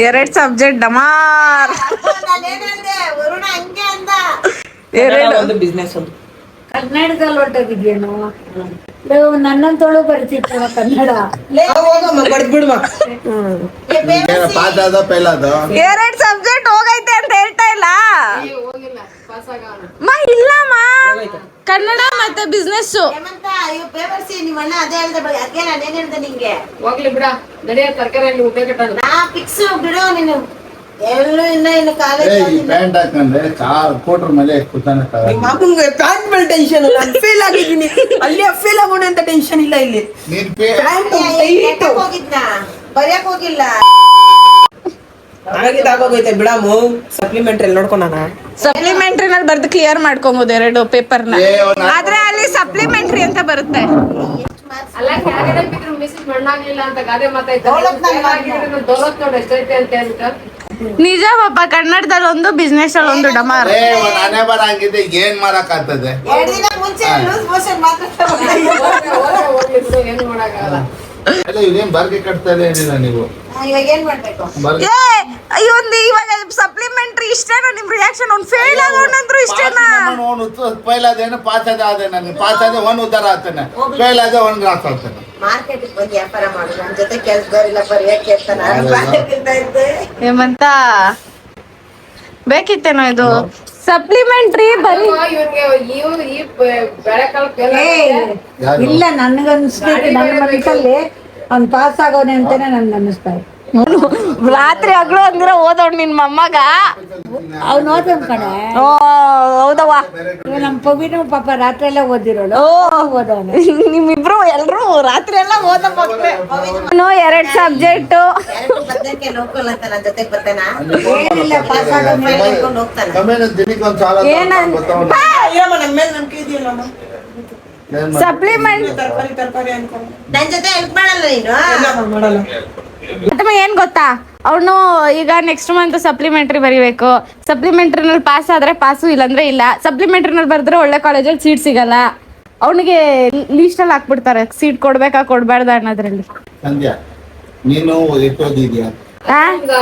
2 ಸಬ್ಜೆಕ್ಟ್ ಡಮಾರ್. ನಾನೇನಂದೆ ವರುಣ ಹಂಗೆ ಅಂದ. ಒಂದು ಬಿಸ್ನೆಸ್ ಒಂದು ಕನ್ನಡದಲ್ಲಿ ಹೊರಟೋಗಿದ್ಯೇನು? ನನ್ನಂತೋಳು ಬರ್ತಿತ್ತು ಕನ್ನಡ. ಹೋಗಮ್ಮ ಬಡ್ದ್ಬಿಡ್ಮ. ಪಾಸ್ ಆದ ಫೇಲ್ ಆದ 2 ಸಬ್ಜೆಕ್ಟ್ ಹೋಗೈತೆ ಅಂತ ಹೇಳ್ತಾ ಇಲ್ಲ. ಹೋಗಿಲ್ಲ, ಪಾಸ್ ಆಗೋಣ. ಇಲ್ಲಮ್ಮ, ಕನ್ನಡ ಮತ್ತೆ ಬಿಸ್ನೆಸ್. ಹೇಮಂತ ಇವ್ ಪೇಪರ್ಸ್ ನಿಮ್ಮ ಅಣ್ಣ ಅದೇ ಹೇಳ್ದೆ ಅದಕ್ಕೆ ನಾನೇನ್ ಹೇಳ್ದೆ ನಿಂಗೆ ಹೋಗ್ಲಿ ಬಿಡ, ನಡೆಯ ತರಕಾರಿಯಲ್ಲಿ ಉದ್ಯೋಗ ಕಟ್ಟೋಣ. ನಾ ಫಿಕ್ಸ್ ಬಿಡು ನೀನು ಎಲ್ಲೂ ಇನ್ನು ಕಾಲೇಜ್ ಪ್ಯಾಂಟ್ ಹಾಕಂದ್ರೆ ಕೋಟ್ರ ಮೇಲೆ ಕೂತಾನೆ ಮಗಂಗೆ ಪ್ಯಾಂಟ್ ಮೇಲೆ ಟೆನ್ಷನ್. ನಾನು ಫೇಲ್ ಆಗಿದ್ದೀನಿ, ಅಲ್ಲಿ ಫೇಲ್ ಆಗೋಣ ಅಂತ ಟೆನ್ಷನ್ ಇಲ್ಲ. ಇಲ್ಲಿ ನೀನ್ ಹೋಗಿದ್ನ ಬರ್ಯಾಕ್ ಹೋಗಿಲ್ಲ. ಆಗೋಗೈತೆ ಬಿಡಾಮು. ಸಪ್ಲಿಮೆಂಟ್ರಿ ನೋಡ್ಕೊಂಡ ಸಪ್ಲಿಮೆಂಟ್ರಿನಲ್ಲಿ ಬರ್ದು ಕ್ಲಿಯರ್ ಮಾಡ್ಕೊಬಹುದು 2 ಪೇಪರ್ನ. ಆದ್ರೆ ಅಲ್ಲಿ ಸಪ್ಲಿಮೆಂಟ್ರಿ ಅಂತ ಬರುತ್ತೆ. ಅಲ್ಲ ಕೆಳಗಡೆ ಬಿದ್ರು ಮಿಸ್ಸಸ್ ಮಣ್ಣಾಗ್ಲಿಲ್ಲ ಅಂತ ಗಾದೆ ಮಾತಾಯ್ತು. ದೌಲತ್ ನೋಡಿ ಎಷ್ಟೈತೆ ಅಂತ ಹೇಳ್ತಾ ನಿಜ ಪಾಪ, ಕನ್ನಡದಲ್ಲಿ ಒಂದು ಬಿಸ್ನೆಸ್ ಅಲ್ಲಿ ಒಂದು ಡಮಾರ್. ನಾನೇ ಬರಂಗಿದ್ದೆ, ಏನ್ ಮಾಡಕ್ ಆಗ್ತದೆ? 2 ದಿನ ಮುಂಚೆ ಲೂಸ್ ಮೋಷನ್ ಮಾತ್ರ ಹೋಗ್ಲಿ ಬಿಡು, ಏನು ಮಾಡಕ್ಕಾಗಲ್ಲ. ಅಲ್ಲ ಇದೇನ್ ಬರ್ಗೆ ಕಟ್ತಾ ಏನಿಲ್ಲ ನೀವು ಇವಾಗ ಏನ್ ಮಾಡ್ಬೇಕು? ಬರ್ಗೆ ಇವಾಗ ಸಪ್ಲಿಮೆಂಟ್ರಿ ಇಷ್ಟೇನಾ ನಿಮ್ ರಿಯಾಕ್ಷನ್? ಅವ್ನು ಫೇಲ್ ಆಗೋಣಂದ್ರು ಇಷ್ಟೇನಾ? ಫೇಲ್ ಆದೇನು ಪಾಸ್ ಆದ ನನಗೆ ಪಾಸ್ ಆದ ಒಂದ್ ಉದ್ದಾರ ಆಗ್ತಾನೆ, ಫೇಲ್ ಆದ ಒಂದ್ ಗ್ರಾಸ್ ಆಗ್ತಾನೆ. ಮಾರ್ಕೆಟ್ ಬಂದು ವ್ಯಾಪಾರ ಮಾಡು. ನನ್ ಜೊತೆ ಕೆಲ್ಸದವ್ರಿಲ್ಲ ಬರೆಯಕ್ಕೆ ಅಂತ ನಾನು ಇದ್ದೆ. ಹೇಮಂತ ಬೇಕಿತ್ತೇನೋ ಇದು? ಸಪ್ಲಿಮೆಂಟ್ರಿ ಬರೀ ಇವ್ರಿಗೆ ಈ ಬೆಳೆಕಾಲ ಇಲ್ಲ ನನ್ಗನ್ಸ್ತೈತಿ ನನ್ನ ಮನಸ್ಸಲ್ಲಿ ಅವ್ನ್ ಪಾಸ್ ಆಗೋನೆ ಅಂತಾನೆ ನನ್ಗೆ ಅನ್ನಿಸ್ತಾ ಇದೆ. ರಾತ್ರಿ ಹಗ್ಳು ಅಂದಿರ ಓದೋಣ್ ನಿನ್ ಮೊಮ್ಮಗ. ಅವ್ನು ಓದನ್ ಕಣೆ. ಓ ಹೌದವ್ವ. ಇವ ನಮ್ ಪವಿನು ಪಾಪ ರಾತ್ರಿ ಎಲ್ಲ ಓದಿರೋಳು. ಓದೋನು. ನಿಮ್ಮಿಬ್ರು ಎಲ್ರು ರಾತ್ರಿ ಎಲ್ಲ ಓದೋ ಮಕ್ಳೆ. 2 ಸಬ್ಜೆಕ್ಟ್ ಬದನೆಕಾಯಿ ನೋಡ್ಕೊಳ್ಳ ಅಂತ ನನ್ನ ಜೊತೆಗೆ ಬರ್ತಾನ ಏನಿಲ್ಲ ಪಾಸ್ ಆಗೋನೆ. ಹೇಳ್ಕೊಂಡು ಹೋಗ್ತಾನೆ. ಕಮ್ಮಿನ ದಿನಕ್ಕೆ ಒಂದ್ ಸಾಲ ಏನಂತ ಅಯ್ಯಮ್ಮ ನಮ್ಮ ಮೇಲೆ ನಂಬಿಕೆ ಇದೆಯಲ್ಲಮ್ಮ. ಸಪ್ಲಿಮೆಂಟ್ ತರಕಾರಿ ಅನ್ಕೊಂಡು ನನ್ ಜೊತೆ ಹೆಲ್ಪ್ ಮಾಡಲ್ಲ ನೀನು ಮಾಡಲ್ಲ. ಅಥವಾ ಏನ್ ಗೊತ್ತಾ, ಅವನು ಈಗ ನೆಕ್ಸ್ಟ್ ಮಂತ್ ಸಪ್ಲಿಮೆಂಟ್ರಿ ಬರಿಬೇಕು. ಸಪ್ಲಿಮೆಂಟ್ರಿನಲ್ಲಿ ಪಾಸ್ ಆದ್ರೆ ಪಾಸು, ಇಲ್ಲಾಂದ್ರೆ ಇಲ್ಲ. ಸಪ್ಲಿಮೆಂಟ್ರಿನಲ್ಲಿ ಬರೆದ್ರೆ ಒಳ್ಳೆ ಕಾಲೇಜಲ್ಲಿ ಸೀಟ್ ಸಿಗಲ್ಲ. ಅವನಿಗೆ ಲೀಸ್ಟಲ್ಲಿ ಹಾಕ್ಬಿಡ್ತಾರೆ ಸೀಟ್ ಕೊಡ್ಬೇಕಾ ಕೊಡ್ಬಾರ್ದ ಅನ್ನೋದ್ರಲ್ಲಿ. ಸಂಧ್ಯಾ ನೀನು ಎಷ್ಟೋದಿದ್ಯಾ?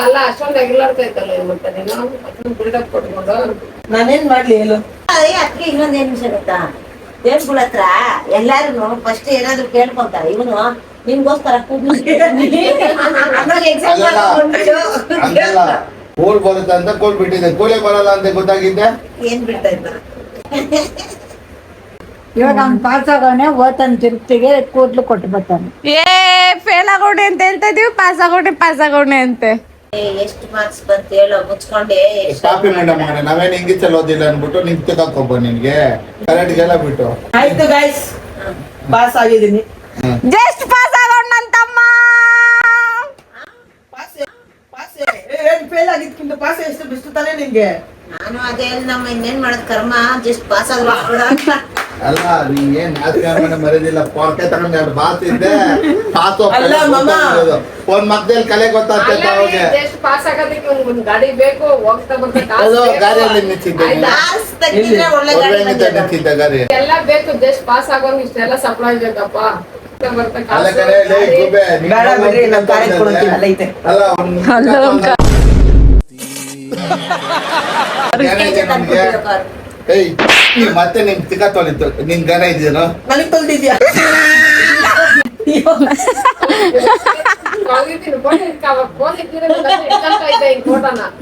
ಅಲ್ಲ ಅಷ್ಟೊಂದು ರೆಗ್ಯುಲರ್ ಐತಲ್ಲ ಮತ್ತೆ ನೀನು ಅಷ್ಟೊಂದು ಬಿಲ್ಡಪ್ ಕೊಟ್ಕೊಂಡು ನಾನೇನ್ ಮಾಡ್ಲಿ ಹೇಳು. ಅದಕ್ಕೆ ಇನ್ನೊಂದ್ ಏನ್ ವಿಷಯ ಗೊತ್ತಾ, ದೇವ್ಗಳ ಹತ್ರ ಎಲ್ಲಾರು ಫಸ್ಟ್ ಏನಾದ್ರು ಕೇಳ್ಕೊಂತಾರೆ. ಇವನು ನಿಮ್ಗೋಸ್ಕರ ಹಂಗಲ್ಲ, ಕೋಲ್ ಬರುತ್ತೆ ಅಂತ ಕೋಲ್ ಬಿಟ್ಟಿದ್ದೆ, ಕೋಲೆ ಬರಲ್ಲ ಅಂತ ಗೊತ್ತಾಗಿದ್ದೆ. ಏನ್ ಬಿಡ್ತಾ ಇದ್ದಾರೆ ಇವಾಗ ಅವ್ನ್ ಪಾಸ್ ಆಗೋನೆ ಓದ್ತಾನೆ, ತಿರುಪ್ತಿಗೆ ಕೂದ್ಲು ಕೊಟ್ಟು ಬರ್ತಾನೆ. ಫೇಲ್ ಆಗೋಣೆ ಅಂತ ಹೇಳ್ತಾ ಇದೀವಿ, ಪಾಸ್ ಆಗೋಣೆ ಅಂತೆ. ಎಷ್ಟು ಮಾರ್ಕ್ಸ್ ಬಂತ ಹೇಳೋ ಮುಚ್ಕೊಂಡೆ. ಕಾಪಿ ಮೇಡಮ್ ನಾವೇನ್ ಇಂಗ್ಲಿಷಲ್ಲಿ ಓದಿಲ್ಲ ಅನ್ಬಿಟ್ಟು ನಿನ್ ತೆಗಾಕೊಬ್ಬ ನಿನ್ಗೆ ಕರೆಕ್ಟ್ಗೆಲ್ಲ ಬಿಟ್ಟು. ಆಯ್ತು ಗೈಸ್, ಪಾಸ್ ಆಗಿದ್ದೀನಿ. ಜಸ್ಟ್ ಪಾಸ್ ಆಗೋಣ ನನ್ ಏನ್ ಫೇಲ್ ಆಗಿದ್ಕಿಂತ ಪಾಸ್ ಎಷ್ಟು ಬೆಸ್ಟ್ ತಾನೇ ನಿಂಗೆ. ನಾನು ಅದೇ ನಮ್ಮ ಇನ್ನೇನ್ ಮಾಡೋದ್ ಕರ್ಮ, ಜಸ್ಟ್ ಪಾಸ್ ಆದ್ರೂ ಅಂತ. ಅಲ್ಲ ನೀನ್ ಏನ್ ನಾಚಿಕೆ ಮರೆದಿಲ್ಲ, ಪೊರ್ಕೆ ತಗೊಂಡ್ 2 ಬಾಸ್ ಇದ್ದೆ ಪಾಸು ಅಲ್ಲ ಮಾಮ. ಫೋನ್ ಮಕ್ಕದಲ್ಲಿ ಕಲೆ ಗೊತ್ತಾಗ್ತೈತೆ ಅವಾಗ. ಎಷ್ಟು ಪಾಸ್ ಆಗೋದಕ್ಕೆ ಒಂದು ಗಾಡಿ ಬೇಕು, ಹೋಗ್ತಾ ಬರ್ತಾ ಅದು ಗಾಡಿಯಲ್ಲಿ ನಿಂತಿದ್ದೆ ಮಾರ್ಕ್ಸ್ ತೆಗ್ದಿದ್ರೆ ಒಳ್ಳೆ ಗಾಡಿ ಬಂದಿದೆ. ನಿಂತಿದ್ದ ಗಾಡಿ ಎಲ್ಲ ಬೇಕು. ಜಸ್ಟ್ ಪಾಸ್ ಆಗೋಂಗ್ ಇಷ್ಟೆಲ್ಲ ಸಪ್ಲೈ ಬೇಕಪ್ಪ. ಅಲ್ಲ ಕಡೆ ಲೇ ಗುಬ್ಬೆ, ನೀನ್ ಬೇಡ ಬಿಡ್ರಿ, ನಮ್ ಕಾಲೇಜ್ ಕೊಡ್ತೀನಿ, ಅಲ್ಲ ಐತೆ. ಅಲ್ಲ ಏನಾಯ್ತು ನಮ್ಗೆ? ಏಯ್ ನೀ ಮತ್ತೆ ನಿನ್ ತಿಕ್ಕ ತೊಳಿತು, ನಿನ್ ಗನ ಇದೆಯೇನೋ? ನನಗ್ ತೊಳ್ದಿದ್ಯಾ?